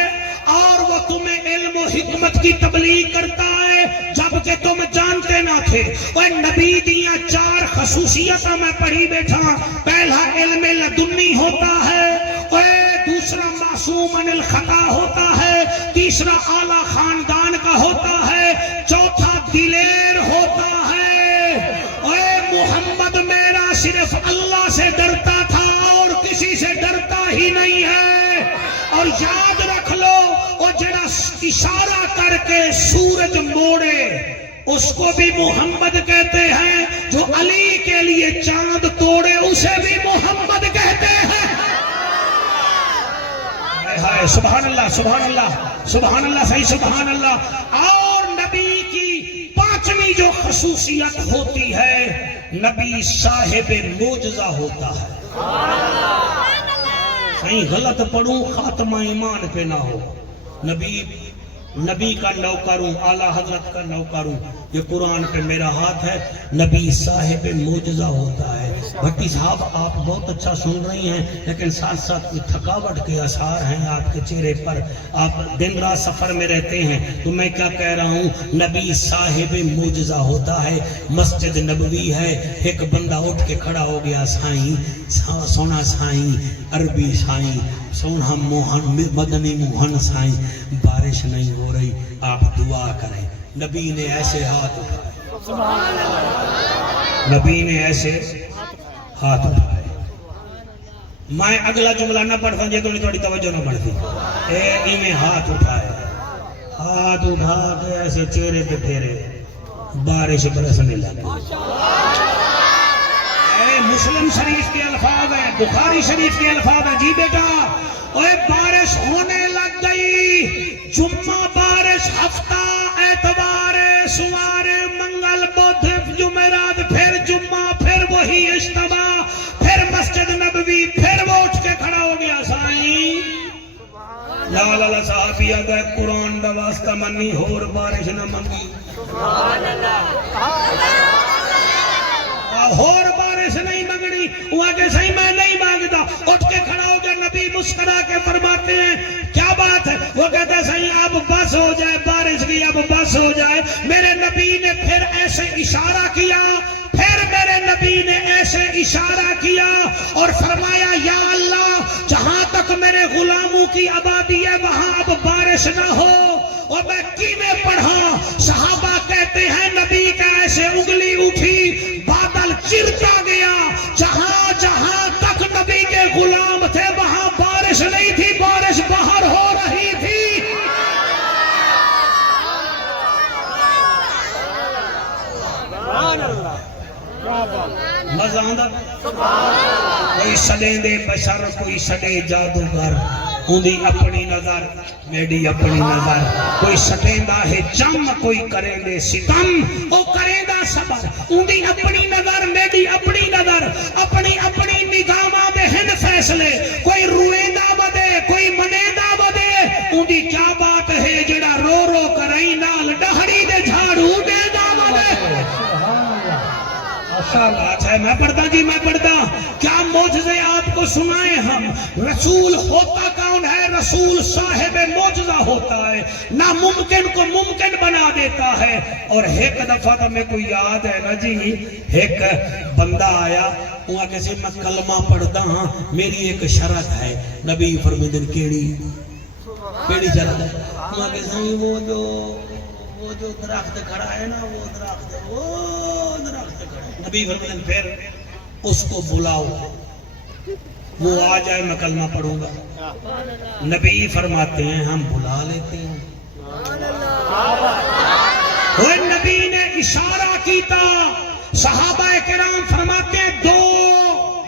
اور وہ تمہیں علم و حکمت کی تبلیغ کرتا ہے جبکہ تم جانتے نہ تھے اور نبی دیاں 4 خصوصیتیں میں پڑھی بیٹھا پہلا علم لدنی ہوتا ہے اور دوسرا معصوم عن الخطا ہوتا ہے تیسرا اعلیٰ خاندان کا ہوتا ہے چوتھا دلیر ہوتا ہے اور محمد میرا صرف اللہ سے ڈرتا تھا اور کسی سے ڈرتا ہی نہیں ہے اور یاد رکھ لو وہ جڑا اشارہ کر کے سورج موڑے اس کو بھی محمد کہتے ہیں جو علی کے لیے چاند توڑے اسے بھی محمد کہتے ہیں سبحان اللہ سبحان اللہ سبحان اللہ صحیح سبحان اللہ اور نبی کی 5ویں جو خصوصیت ہوتی ہے نبی صاحب معجزہ ہوتا ہے صحیح غلط پڑھوں خاتمہ ایمان پہ نہ ہو نبی کا نوکر ہوں اعلیٰ حضرت کا نوکر ہوں یہ قرآن پہ میرا ہاتھ ہے نبی صاحب معجزہ ہوتا ہے بھٹی صاحب آپ بہت اچھا سن رہی ہیں لیکن ساتھ ساتھ تھکاوٹ کے آثار ہیں آپ کے چہرے پر آپ دن رات سفر میں رہتے ہیں تو میں کیا کہہ رہا ہوں نبی صاحب معجزہ ہوتا ہے مسجد نبوی ہے ایک بندہ اٹھ کے کھڑا ہو گیا سائیں سونا سائیں عربی سائیں سونا موہن مدنی موہن سائیں بارش نہیں ہو رہی آپ دعا کریں نبی نے ایسے ہاتھ اٹھائے نبی نے ایسے ہاتھ اٹھائے میں اگلا جملہ نہ پڑھتا جے تو نہیں تھوڑی توجہ نہ بڑھتی اے میں ہاتھ اٹھائے ہاتھ اٹھا کے ایسے چہرے پہ پھیرے بارش برسنے لگی اے مسلم شریف کے الفاظ ہیں بخاری شریف کے الفاظ ہیں جی بیٹا اوے بارش ہونے لگ گئی جمعہ بارش ہفتہ اتوار سوار منگل بدھ جمعرات پھر جمعہ پھر وہی اجتماع پھر مسجد نبوی پھر وہ اٹھ کے کھڑا ہو گیا سائیں لا لا لا صحابی آگا قرآن دا واسطہ منی ہور بارش نہ منگی ہور بارش نہیں مانگنی وہ آگے صحیح میں نہیں مانگتا اٹھ کے کھڑا ہو گیا نبی مسکرا کے فرماتے ہیں کیا بات ہے وہ کہتا ہے صحیح اب بس ہو جائے بارش کی اب بس ہو جائے میرے نبی نے پھر ایسے اشارہ کیا پھر میرے نبی نے ایسے اشارہ کیا اور فرمایا یا اللہ جہاں تک میرے غلاموں کی آبادی ہے وہاں اب بارش نہ ہو اور میں کیویں پڑھا صحابہ کہتے ہیں نبی کا ایسے انگلی اٹھی بادل چرتا گیا جہاں جہاں تک نبی کے غلام تھے وہاں بارش نہیں تھی بارش باہر ہو رہی تھی مزہ آندا کوئی سڑے دے بشر کوئی سڑے جادوگر اندی اپنی نظر میری اپنی نظر کوئی سٹیندا ہے جم کوئی کریں دے ستم او کریں دا صبر اندی اپنی نظر میری اپنی نظر اپنی اپنی نگاہاں دے ہن فیصلے کوئی روئیندا بدے کوئی منیندا بدے اندی کیا بات ہے جڑا رو رو کریں نال ڈہڑی دے جھاڑو دے دا بدے بات ہے میں پڑھتا جی میں پڑھتا کیا معجزے آپ کو سنائیں ہم رسول ہوتا کون ہے رسول صاحب معجزہ ہوتا ہے ناممکن کو ممکن بنا دیتا ہے اور ایک دفعہ تو میں کو یاد ہے نا جی ایک بندہ آیا وہاں کسی میں کلمہ پڑھتا ہاں میری ایک شرط ہے نبی فرمیدن کیڑی شرط ہے وہاں کسی وہ جو درخت کھڑا ہے نا وہ درخت کھڑا ہے نبی فرمائیں پھر اس کو بلاؤ وہ آ جائے میں کلمہ پڑھوں گا نبی فرماتے ہیں ہم بلا لیتے ہیں وہ نبی نے اشارہ کیتا صحابہ کرام فرماتے ہیں 2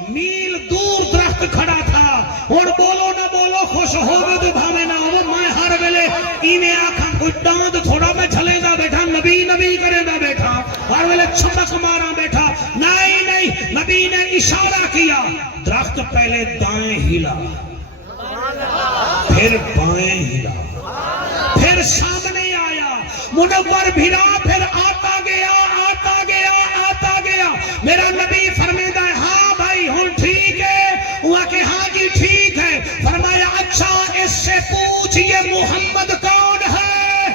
میل دور درخت کھڑا تھا اور بولو نہ بولو خوش ہوگا تو بھاوے نہ ہو میں ہر ویلے ایویں آنکھاں کوئی ڈاند تھوڑا میں چلے گا بیٹھا نبی نبی کرے گا بیٹھا ہر ویلے چھپک مارا بیٹھا نہیں نبی نے اشارہ کیا درخت پہلے دائیں ہلا پھر بائیں ہلا پھر سامنے آیا منور بھیرا پھر آتا گیا میرا نبی فرمیدہ ہے ہاں بھائی ہوں ٹھیک ہے وہاں کہ ہاں جی ٹھیک ہے فرمایا اچھا اس سے پوچھ یہ محمد کون ہے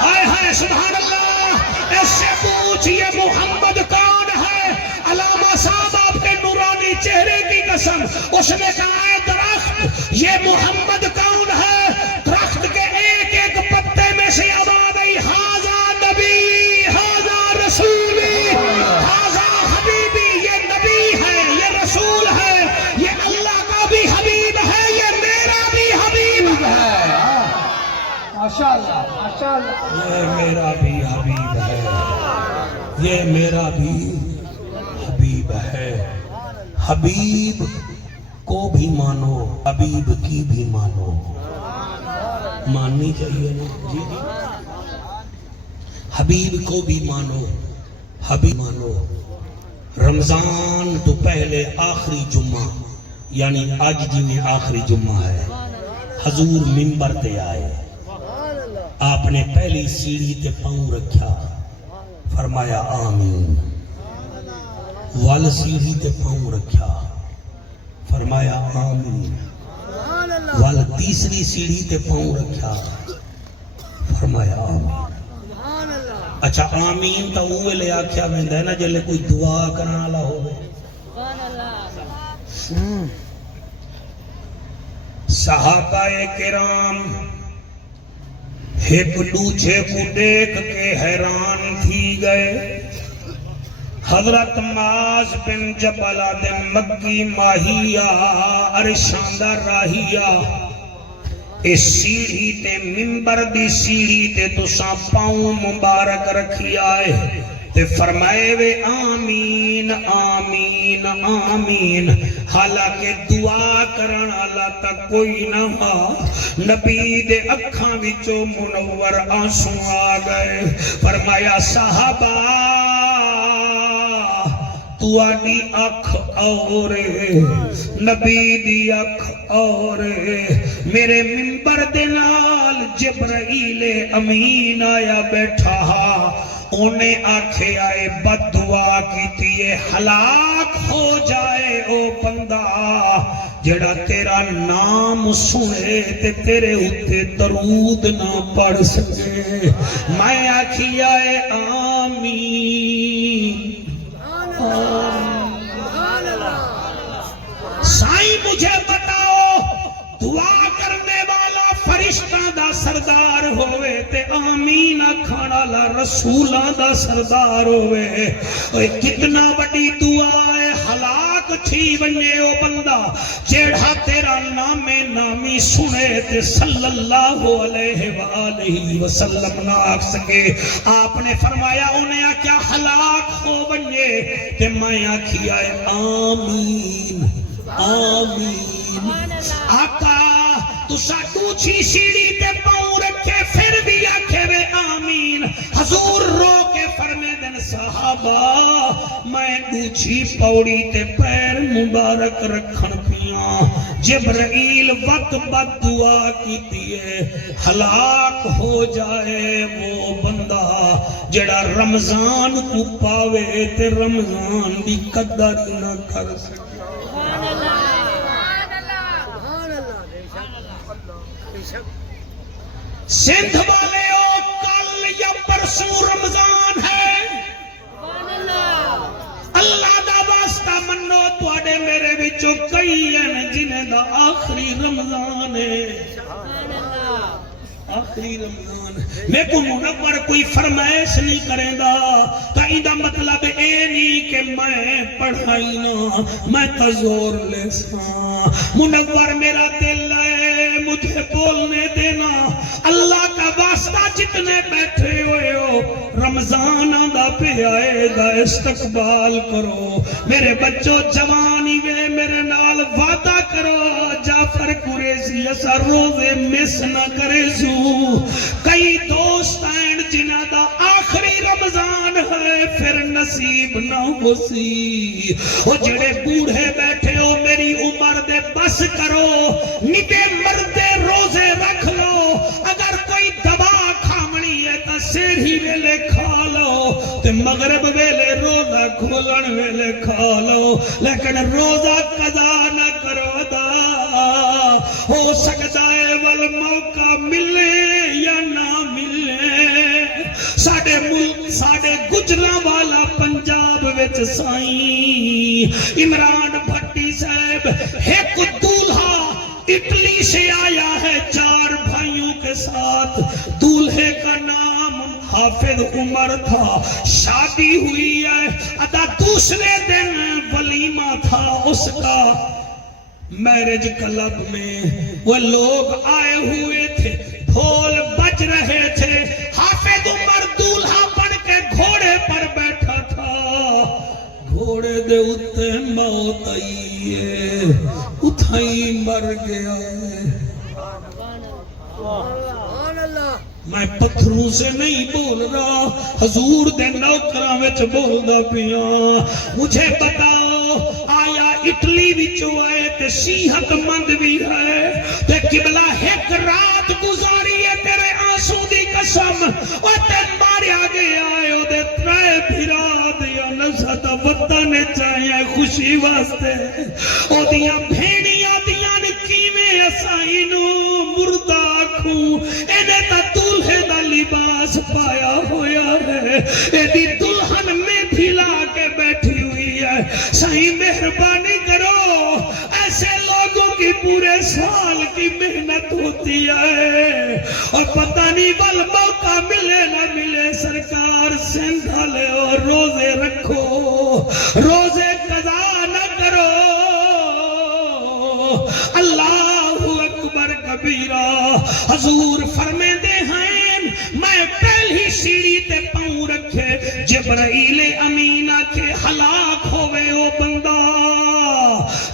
ہائے ہائے سبحان اللہ اس سے پوچھ یہ محمد کون ہے علامہ صاحب آپ کے نورانی چہرے کی قسم اس نے کہا ہے درخت یہ محمد کون ہے درخت کے ایک ایک پتے میں سے آواز آئی ہاذا نبی ہاذا رسولی ہاذا حبیبی یہ نبی ہے یہ رسول ہے یہ اللہ کا بھی حبیب ہے یہ میرا بھی حبیب ہے ماشاءاللہ ماشاءاللہ یہ میرا بھی حبیب ہے یہ میرا بھی حبیب ہے حبیب کو بھی مانو حبیب کی بھی مانو ماننی چاہیے نا جی حبیب کو بھی مانو حبیب مانو رمضان تو پہلے آخری جمعہ یعنی آج جی میں آخری جمعہ ہے حضور منبر تے آئے آپ نے پہلی سیڑھی تے پاؤں رکھا فرمایا آمین وال سیڑھی تے پاؤں رکھا فرمایا آمین وال تیسری سیڑھی تے پاؤں رکھا فرمایا آمین اچھا آمین تا اوے لے آکھیا ویندا ہے نا جلے کوئی دعا کرنا والا ہوے صحابہ کرام ایک دوسرے کو دیکھ کے حیران تھی گئے حضرت معاذ بن جبل دے مکی ماہیا عرشاں دا راہیا اس سیڑھی تے منبر دی سیڑھی تے تساں پاؤں مبارک رکھی آئے تے فرمائے وے آمین آمین آمین، حالانکہ دعا کرن والا تک کوئی نہ ہا، نبی دے اکھاں وچوں منور آنسو آ گئے، فرمایا صحابہ تواڈی اکھ اور نبی دی اکھ اور میرے منبر دے نال جبرائیل امین آیا بیٹھا ہا، انہیں آکھے آئے بد دعا کیتی ہے ہلاک ہو جائے او بندہ جڑا تیرا نام سنے تے تیرے اتے درود نہ پڑھ سکے۔ میں آکھی آئے آمین سائیں مجھے بتاؤ دعا کرنے والا فرشتہ دا سردار ہوئے تے آمین آکھن والا رسولاں دا سردار ہوئے، کتنا بڑی دعا ہے، ہلاک تھی بنے او بندہ جیڑا تیرا نام نامی سنے تے صلی اللہ علیہ وآلہ وسلم نہ آکھ سکے۔ آپ نے فرمایا انہیں کیا ہلاک ہو بنے تے میں آکھی آئے آمین آمین۔ آقا تسا دوچھی سیڑھی تے پاؤں رکھے پھر بھی آکھے وے آمین، حضور رو کے فرمے دن صحابہ میں دوچھی پوڑی تے پیر مبارک رکھن پیاں، جبرائیل وقت بد دعا کیتی ہے ہلاک ہو جائے وہ بندہ جڑا رمضان کو پاوے تے رمضان دی قدر نہ کر سکے۔ سندھ والے او کل یا پرسوں رمضان ہے، اللہ دا واسطہ منو تواڈے میرے وچوں کئی ہیں جنہیں دا آخری رمضان ہے، آخری رمضان میں کو منور کوئی فرمائش نہیں کریں دا تو ایدہ مطلب اے نہیں کہ میں پڑھائی نہ میں تزور لے ساں، منور میرا دل ہے مجھے بولنے دینا، اللہ کا واسطہ جتنے بیٹھے ہوئے ہو رمضان آدھا پہ آئے گا استقبال کرو، میرے بچوں جوانی میں میرے نال وعدہ کرو جعفر قریشی ایسا روزے مس نہ کرے سو، کئی دوست ہیں جنہ دا آخری رمضان ہے پھر نصیب نہ ہو سی، وہ جڑے بوڑھے بیٹھے ہو میری عمر دے بس کرو، نکے مردے روزے رکھ لو، اگر کوئی دبا کھامنی ہے تا سیڑھی ویلے کھا لو تے مغرب ویلے روزہ کھولن ویلے کھا لو، لیکن روزہ قضا نہ کرو دا، ہو سکتا ہے والموقع ملے یا نہ ملے، ساڑے ملک ساڑے گجراں والا پنجاب وچ سائیں عمران بھٹی صاحب ایک دولہا اٹلی سے آیا ہے 4 بھائیوں کے ساتھ، دولہے کا نام حافظ عمر تھا، شادی ہوئی ہے ادا دوسرے دن ولیمہ تھا اس کا، میرج کلب میں وہ لوگ آئے ہوئے تھے، ڈھول بج رہے تھے، حافظ عمر دولہا بن کے گھوڑے پر بیٹھا تھا، گھوڑے دے اتے موت آئی ہے، اتھائی مر گیا ہے۔ میں پتھروں سے نہیں بول رہا، حضور دے نوکراں وچ بولدا پیاں، مجھے بتاؤ آیا اٹلی وچوں آئے تے صحت مند بھی ہے تے قبلہ ایک رات گزاری ہے تیرے آنسو دی قسم، او تے ماریا گیا ہے او دے 3 پھرا دیا نسات وطن چاہیے خوشی واسطے، او دیاں بھیڑیاں دیاں کیویں اسائی نو مردہ کھوں، اینے تا دولہے دا لباس پایا ہویا ہے، ایدی دلہن میں بھلا کے بیٹھی ہوئی ہے، صحیح مہربانی کرو، ایسے لوگوں کی پورے سال کی محنت ہوتی ہے اور پتہ نہیں بل موقع ملے نہ ملے، سرکار سندھالے اور روزے رکھو۔ حضور فرمیندے ہیں میں پہلی سیڑھی تے پاؤں رکھے جبرائیل امین آکھے ہلاک ہوئے او بندہ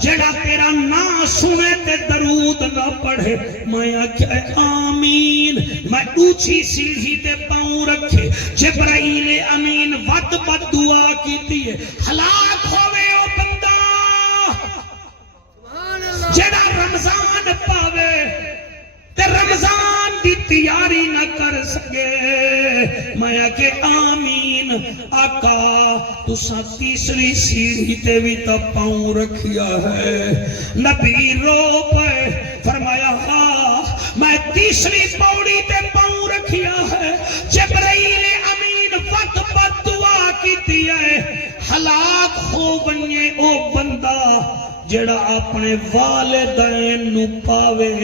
جڑا تیرا نا سنے تے درود نہ پڑھے میں آکھے آمین میں اونچی سیڑھی تے پاؤں رکھے جبرائیل امین ود بد دعا کیتی ہے ہلاک ہوئے او بندہ جڑا رمضان پاوے تے رمضان دی تیاری نہ کر سکے میں کہ آمین آقا تسا تیسری سیڑھی تے بھی تا پاؤں رکھیا ہے نبی رو پے فرمایا ہاں میں تیسری پوڑی تے پاؤں رکھیا ہے جبرائیل امین وقت بد دعا کی ہے ہلاک ہو بنیے او بندہ جڑا اپنے والدین نو پاوے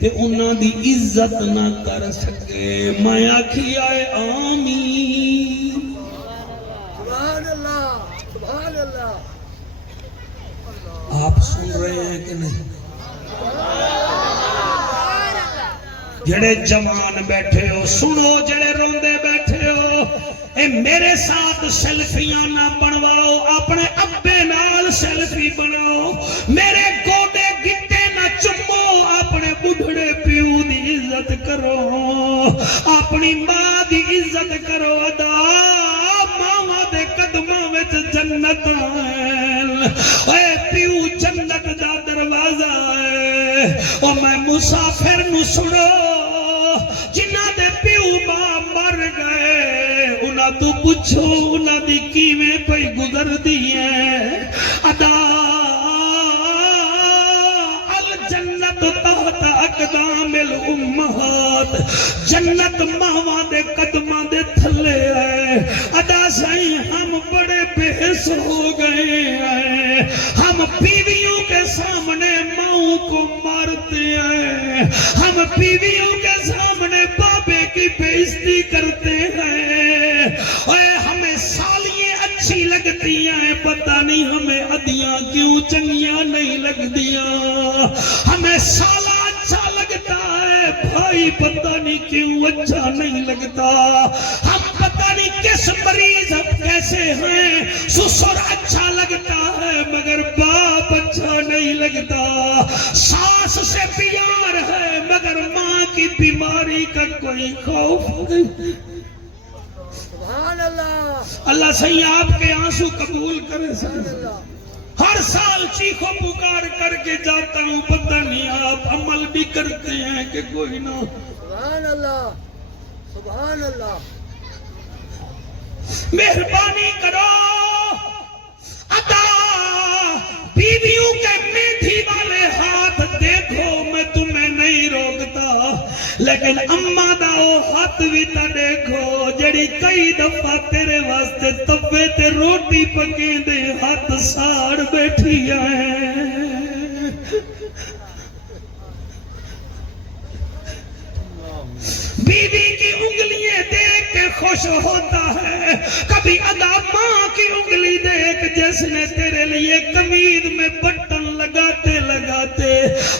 تے انہاں دی عزت نہ کر سکے میں آکھیا ہے آمین سبحان اللہ سبحان اللہ آپ سن رہے ہیں کہ نہیں جڑے جوان بیٹھے ہو سنو جڑے روندے بیٹھے ہو اے میرے ساتھ سیلفیاں نہ بنواؤ اپنے ابے نال سیلفی بناؤ میرے گوڈے گٹے نہ چمو اپنے بڑھڑے پیو دی عزت کرو اپنی ماں دی عزت کرو ادا ماما دے قدماں وچ جنت اے پیو جنت دا دروازہ ہے او میں مسافر نو سنو جنہ دے پیو ماں مر گئے انہاں تو پوچھو انہاں دی کیویں پئی گزر دی ہے ادا الجنت تحت اقدام الامہات جنت ماواں دے قدماں دے تھلے ہے ادا سائیں ہم بڑے بحث ہو گئے ہیں ہم بیویوں کے سامنے ماؤں کو مارتے ہیں ہم بیویوں کے سامنے بابے کی بےعزتی کرتے ہیں اے ہمیں سالیاں اچھی لگتی ہیں پتہ نہیں ہمیں ادیاں کیوں چنگیاں نہیں لگدیاں ہمیں سالہ اچھا لگتا ہے بھائی پتہ نہیں کیوں اچھا نہیں لگتا ہم پتہ نہیں کس مریض ہم کیسے ہیں سسر اچھا لگتا ہے مگر باپ اچھا نہیں لگتا ساس سے پیار ہے مگر ماں کی بیماری کا کوئی خوف نہیں سبحان اللہ اللہ صحیح آپ کے آنسو قبول کرے ہر سال چیخو پکار کر کے جاتا ہوں پتہ نہیں آپ عمل بھی کرتے ہیں کہ کوئی نہ سبحان اللہ سبحان اللہ مہربانی کرو عطا بیویوں کے میٹھی والے ہاتھ دیکھو میں تمہیں نہیں روکتا لیکن اماں دا او ہاتھ بھی تا دیکھو جڑی کئی دفعہ تیرے واسطے تبے تے روٹی پکیں دے ہاتھ ساڑ بیٹھی ہیں بیوی کی انگلیاں دیکھ کے خوش ہوتا ہے کبھی ادا ماں کی انگلی دیکھ جس نے تیرے لیے قمید میں بٹن لگاتے لگاتے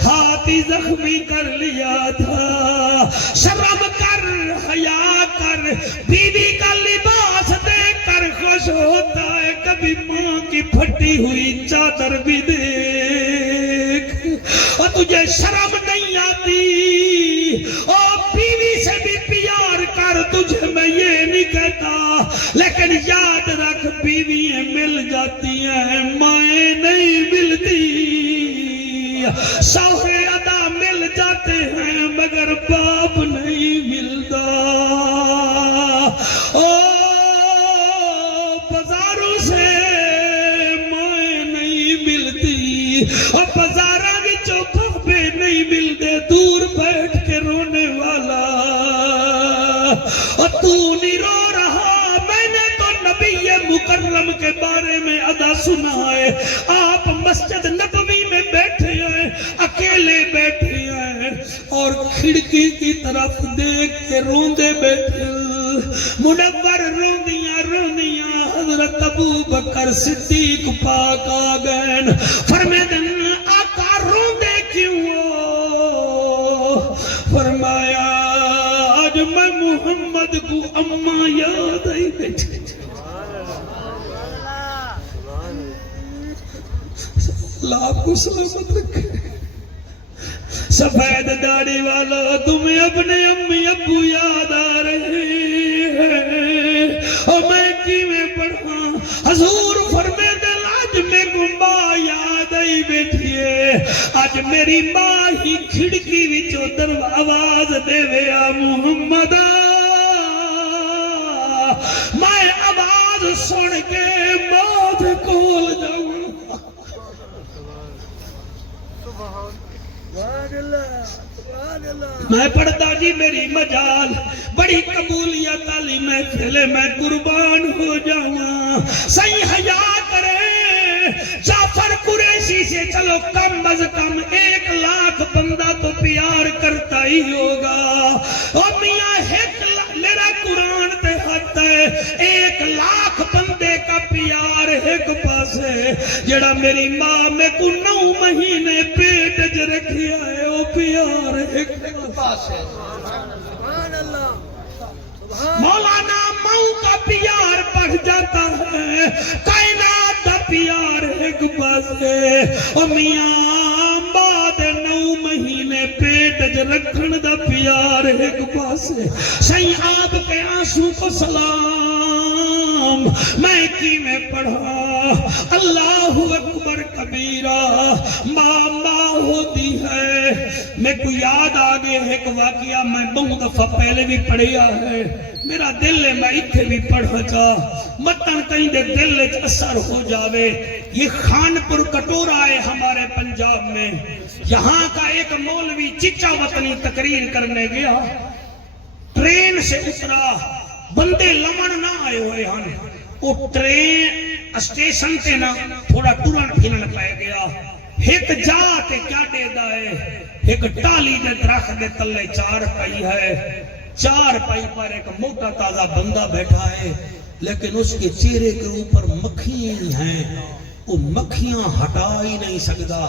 ہاتھ ہی زخمی کر لیا تھا شرم کر حیا کر بیوی کا لباس دیکھ کر خوش ہوتا ہے کبھی ماں کی پھٹی ہوئی چادر بھی دیکھ اور تجھے شرم نہیں آتی اور بیوی سے بھی پیار کر تجھے میں یہ نہیں کہتا لیکن یاد رکھ بیویاں مل جاتی ہیں مائیں نہیں ملتی شوہر ادا مل جاتے ہیں مگر باپ نہیں ملتا بازاروں سے مائیں نہیں ملتی اور بازاراں وچوں بابے نہیں ملتے دور بیٹھ کے رونے والا اور تو نہیں رو رہا میں نے تو نبی مکرم کے بارے میں ادا سنا ہے آپ مسجد نبوی میں بیٹھے ہیں اکیلے بیٹھے ہیں اور کھڑکی کی طرف دیکھ کے روندے بیٹھے منور روندیاں حضرت ابو بکر صدیق پاک آ گئے فرمائے آقا روندے کیوں فرمایا اما یاد آئی بیٹھے اللہ آپ کو سلامت رکھے سفید داڑھی والا تمہیں اپنے امی ابو یاد آ رہے ہیں اور میں کی میں پڑھا حضور فرمے دل آج میں کو ماں یاد آئی بیٹھی ہے آج میری ماں ہی کھڑکی وچوں در آواز دے ویا محمد میں آواز سن کے موت کول جاؤں سبحان اللہ سبحان اللہ میں پڑھتا جی میری مجال بڑی قبولیت علی محفل میں قربان ہو جاؤں صحیح حیا کرے جعفر قریشی سے چلو کم از کم 1 لاکھ بندہ تو پیار کرتا ہی ہوگا اور میاں میرا قرآن تے حد ہے 1 لاکھ بندے کا پیار ایک پاسے جڑا میری ماں میں کو 9 مہینے پیٹ ج رکھیا ہے وہ پیار ایک پاسے سبحان اللہ سبحان مولانا ماؤں کا پیار بڑھ جاتا ہے کائنات کا پیار ایک پاسے اور میاں بعد 9 مہینے پیٹ ج رکھن دا پیار ایک پاسے صحیح آپ کے آنسو کو سلام میں کی میں پڑھا اللہ اکبر کبیرہ ماں ہوتی ہے میں کو یاد آگے ایک واقعہ میں بہت دفعہ پہلے بھی پڑھیا ہے میرا دل ہے میں اتھے بھی پڑھا چاہ مطن کہیں دے دل اثر ہو جاوے یہ خانپور کٹورا ہے ہمارے پنجاب میں یہاں کا ایک مولوی چچا وطنی تقریر کرنے گیا ٹرین سے اترا بندے لمن نہ آئے ہوئے ہیں وہ ٹرین اسٹیشن تے نہ تھوڑا ٹورن پھرن پائے گیا ایک جا تے کیا دے دائے ایک ٹالی دے درخت دے تلے 4 پائی ہے 4 پائی پر ایک موٹا تازہ بندہ بیٹھا ہے لیکن اس کے چہرے کے اوپر مکھیاں ہیں وہ مکھیاں ہٹا ہی نہیں سکتا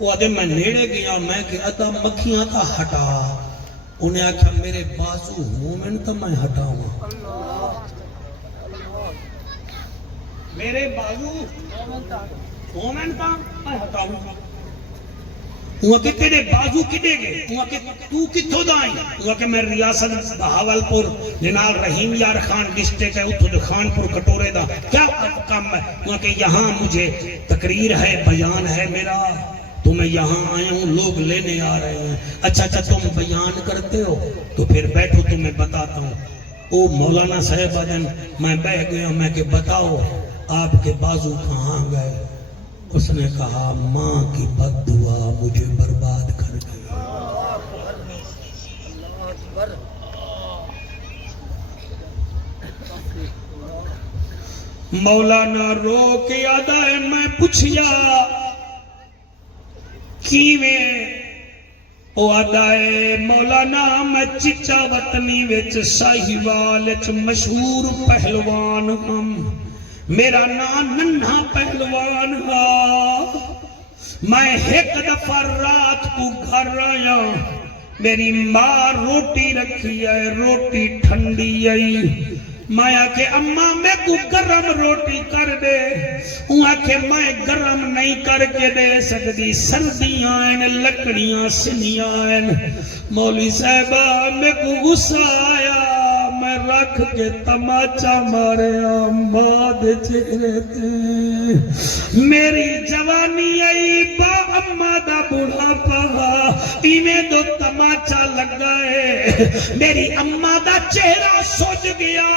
وہ آدھے میں نیڑے گیا میں کہ ادا مکھیاں تا ہٹا انہیں آکھا میرے بازو مومن تا میں ہٹاؤں میرے بازو مومن تا میں ہٹاؤں وہ کہ تیرے بازو کدے گئے وہ کہ تو کتھو دائیں وہ کہ میں ریاست بہاولپور جنال رحیم یار خان ڈسٹرکٹ ہے اتھو جو خانپور کٹورے دا کیا کام ہے وہ کہ یہاں مجھے تقریر ہے بیان ہے میرا تو میں یہاں آیا ہوں لوگ لینے آ رہے ہیں اچھا تم بیان کرتے ہو تو پھر بیٹھو تمہیں بتاتا ہوں او مولانا صاحب آجن میں بیٹھ گیا میں کہ بتاؤ آپ کے بازو کہاں گئے اس نے کہا ماں کی بد دعا مجھے برباد کر گئی اللہ اکبر مولانا رو کے آدھا ہے میں پوچھیا کیویں او آدھا ہے مولانا میں چچا وطنی وچ ساہیوال وچ مشہور پہلوان ہم میرا نام ننھا پہلوان ہا میں ایک دفعہ رات کو گھر آیا میری ماں روٹی رکھی ہے روٹی ٹھنڈی آئی میں آکے اماں میں کو گرم روٹی کر دے وہ آکے میں گرم نہیں کر کے دے سکتی سردیاں ہیں لکڑیاں سنیاں ہیں مولوی صاحبہ میں کو غصہ آیا میں رکھ کے تماچا مارے آماد چہرے تے میری جوانی آئی با اماں دا بڑھا پہا ایمیں دو تماچا لگائے میری اماں دا چہرہ سوج گیا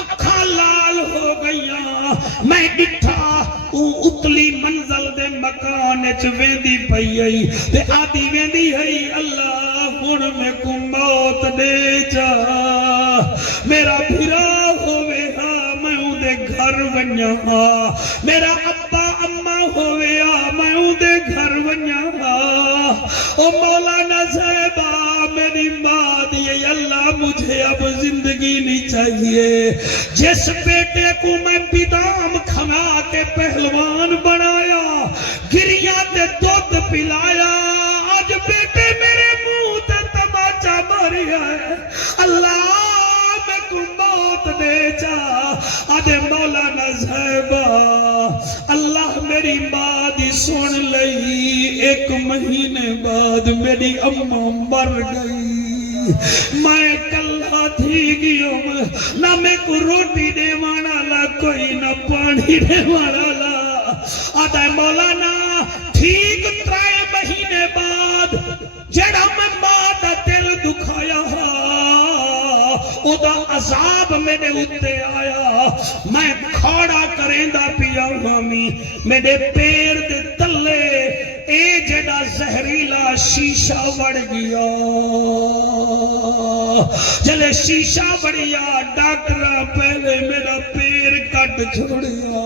اکھاں لال ہو گیا میں ڈٹھا اتلی منزل دے مکان ویندی پئی آئی تے آدھی ویندی ہے اللہ ہن میں کو موت دے جا میرا بھرا ہوئے ہاں میں دے گھر ونیا ہاں میرا ابا اماں ہوئے ہاں میں دے گھر ونیا ہاں او مولانا صاحبہ میری ماں دیئے اللہ مجھے اب زندگی نہیں چاہیے جس بیٹے کو میں بیدام کھنا کے پہلوان بنایا گریاں تے دودھ پلایا آج بیٹے میرے منہ تے تماچا ماریا ہے اللہ میں کو موت دے جا آدھے مولانا صاحبہ اللہ میری ماں دی سن لئی 1 مہینے بعد میری اماں مر گئی میں کلا تھی گیوں نہ میں کو روٹی دے والا کوئی نہ پانی دے والا آدھے مولانا ٹھیک 3 مہینے بعد جڑا میں ماں دا دل دکھایا او دا عذاب میرے اتے آیا میں کھوڑا کریں دا پیا مامی میرے پیر دے تلے اے جڑا زہریلا شیشہ وڑ گیا جلے شیشہ وڑیا ڈاکٹر پہلے میرا پیر کٹ چھوڑیا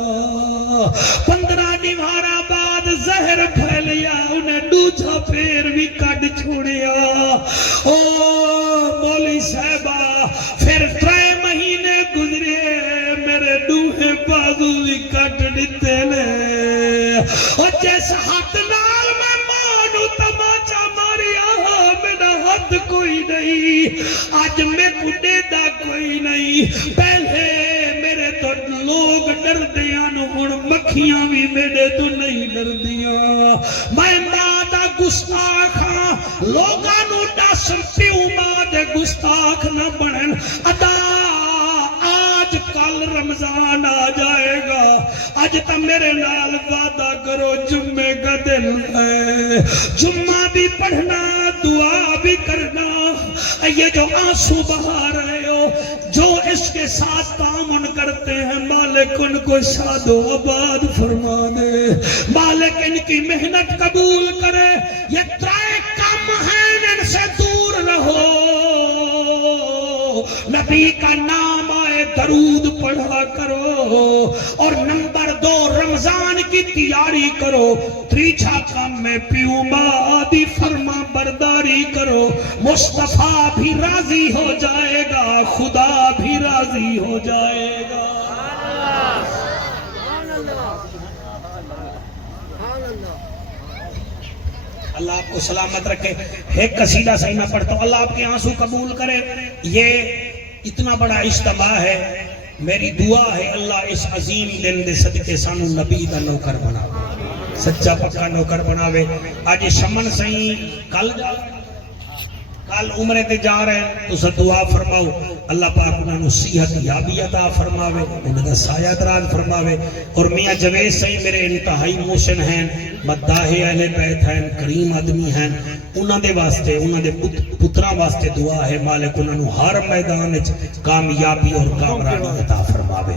15 دیوارہ بعد زہر پھیلیا انہیں دوجھا پیر بھی کٹ چھوڑیا او مولی صاحبہ پھر 3 مہینے گزرے میرے دوہے بازو بھی کٹ دیتے نے اور جیس ہاتھ نال میں مانو تماچا ماریا میرا ہاتھ کوئی نہیں آج میں کڈے دا کوئی نہیں پہلے میرے تو لوگ ڈر دیاں ہن مکھیاں بھی میرے تو نہیں ڈر دیاں میں ماں دا گستاخ ہاں لوگاں نو دس پیو ماں دے گستاخ نہ بنن ادا آج کل رمضان آ جائے گا آج تا میرے نال وعدہ کرو جمعے کا دن ہے جمعہ بھی پڑھنا دعا بھی کرنا یہ جو آنسو بہا رہے ہو جو اس کے ساتھ تعاون کرتے ہیں مالک ان کو شاد و آباد فرما دے مالک ان کی محنت قبول کرے یہ 3 کم ہیں ان سے دور رہو نبی کا نام آئے درود پڑھا کرو اور نمبر 2 رمضان کی تیاری کرو 3 کام میں پیو ماں دی فرما برداری کرو مصطفیٰ بھی راضی ہو جائے گا خدا بھی راضی ہو جائے گا اللہ آپ کو سلامت رکھے ایک قصیدہ صحیح میں پڑھتا ہوں اللہ آپ کے آنسو قبول کرے یہ اتنا بڑا اجتماع ہے میری دعا ہے اللہ اس عظیم دن دے صدقے سانو نبی دا نوکر بنا سچا پکا نوکر بناوے آج شمن صحیح کل عمرے تے جا رہے ہیں تو دعا فرماؤ اللہ پاک انہوں نے صحت یابی عطا فرماوے انہوں نے سایہ دراز فرماوے اور میاں جوید صحیح میرے انتہائی موشن ہیں مداح اہل بیت ہیں کریم آدمی ہیں انہوں دے واسطے انہوں دے پترہ واسطے دعا ہے مالک انہوں نے ہر میدان کامیابی اور کامرانی عطا فرماوے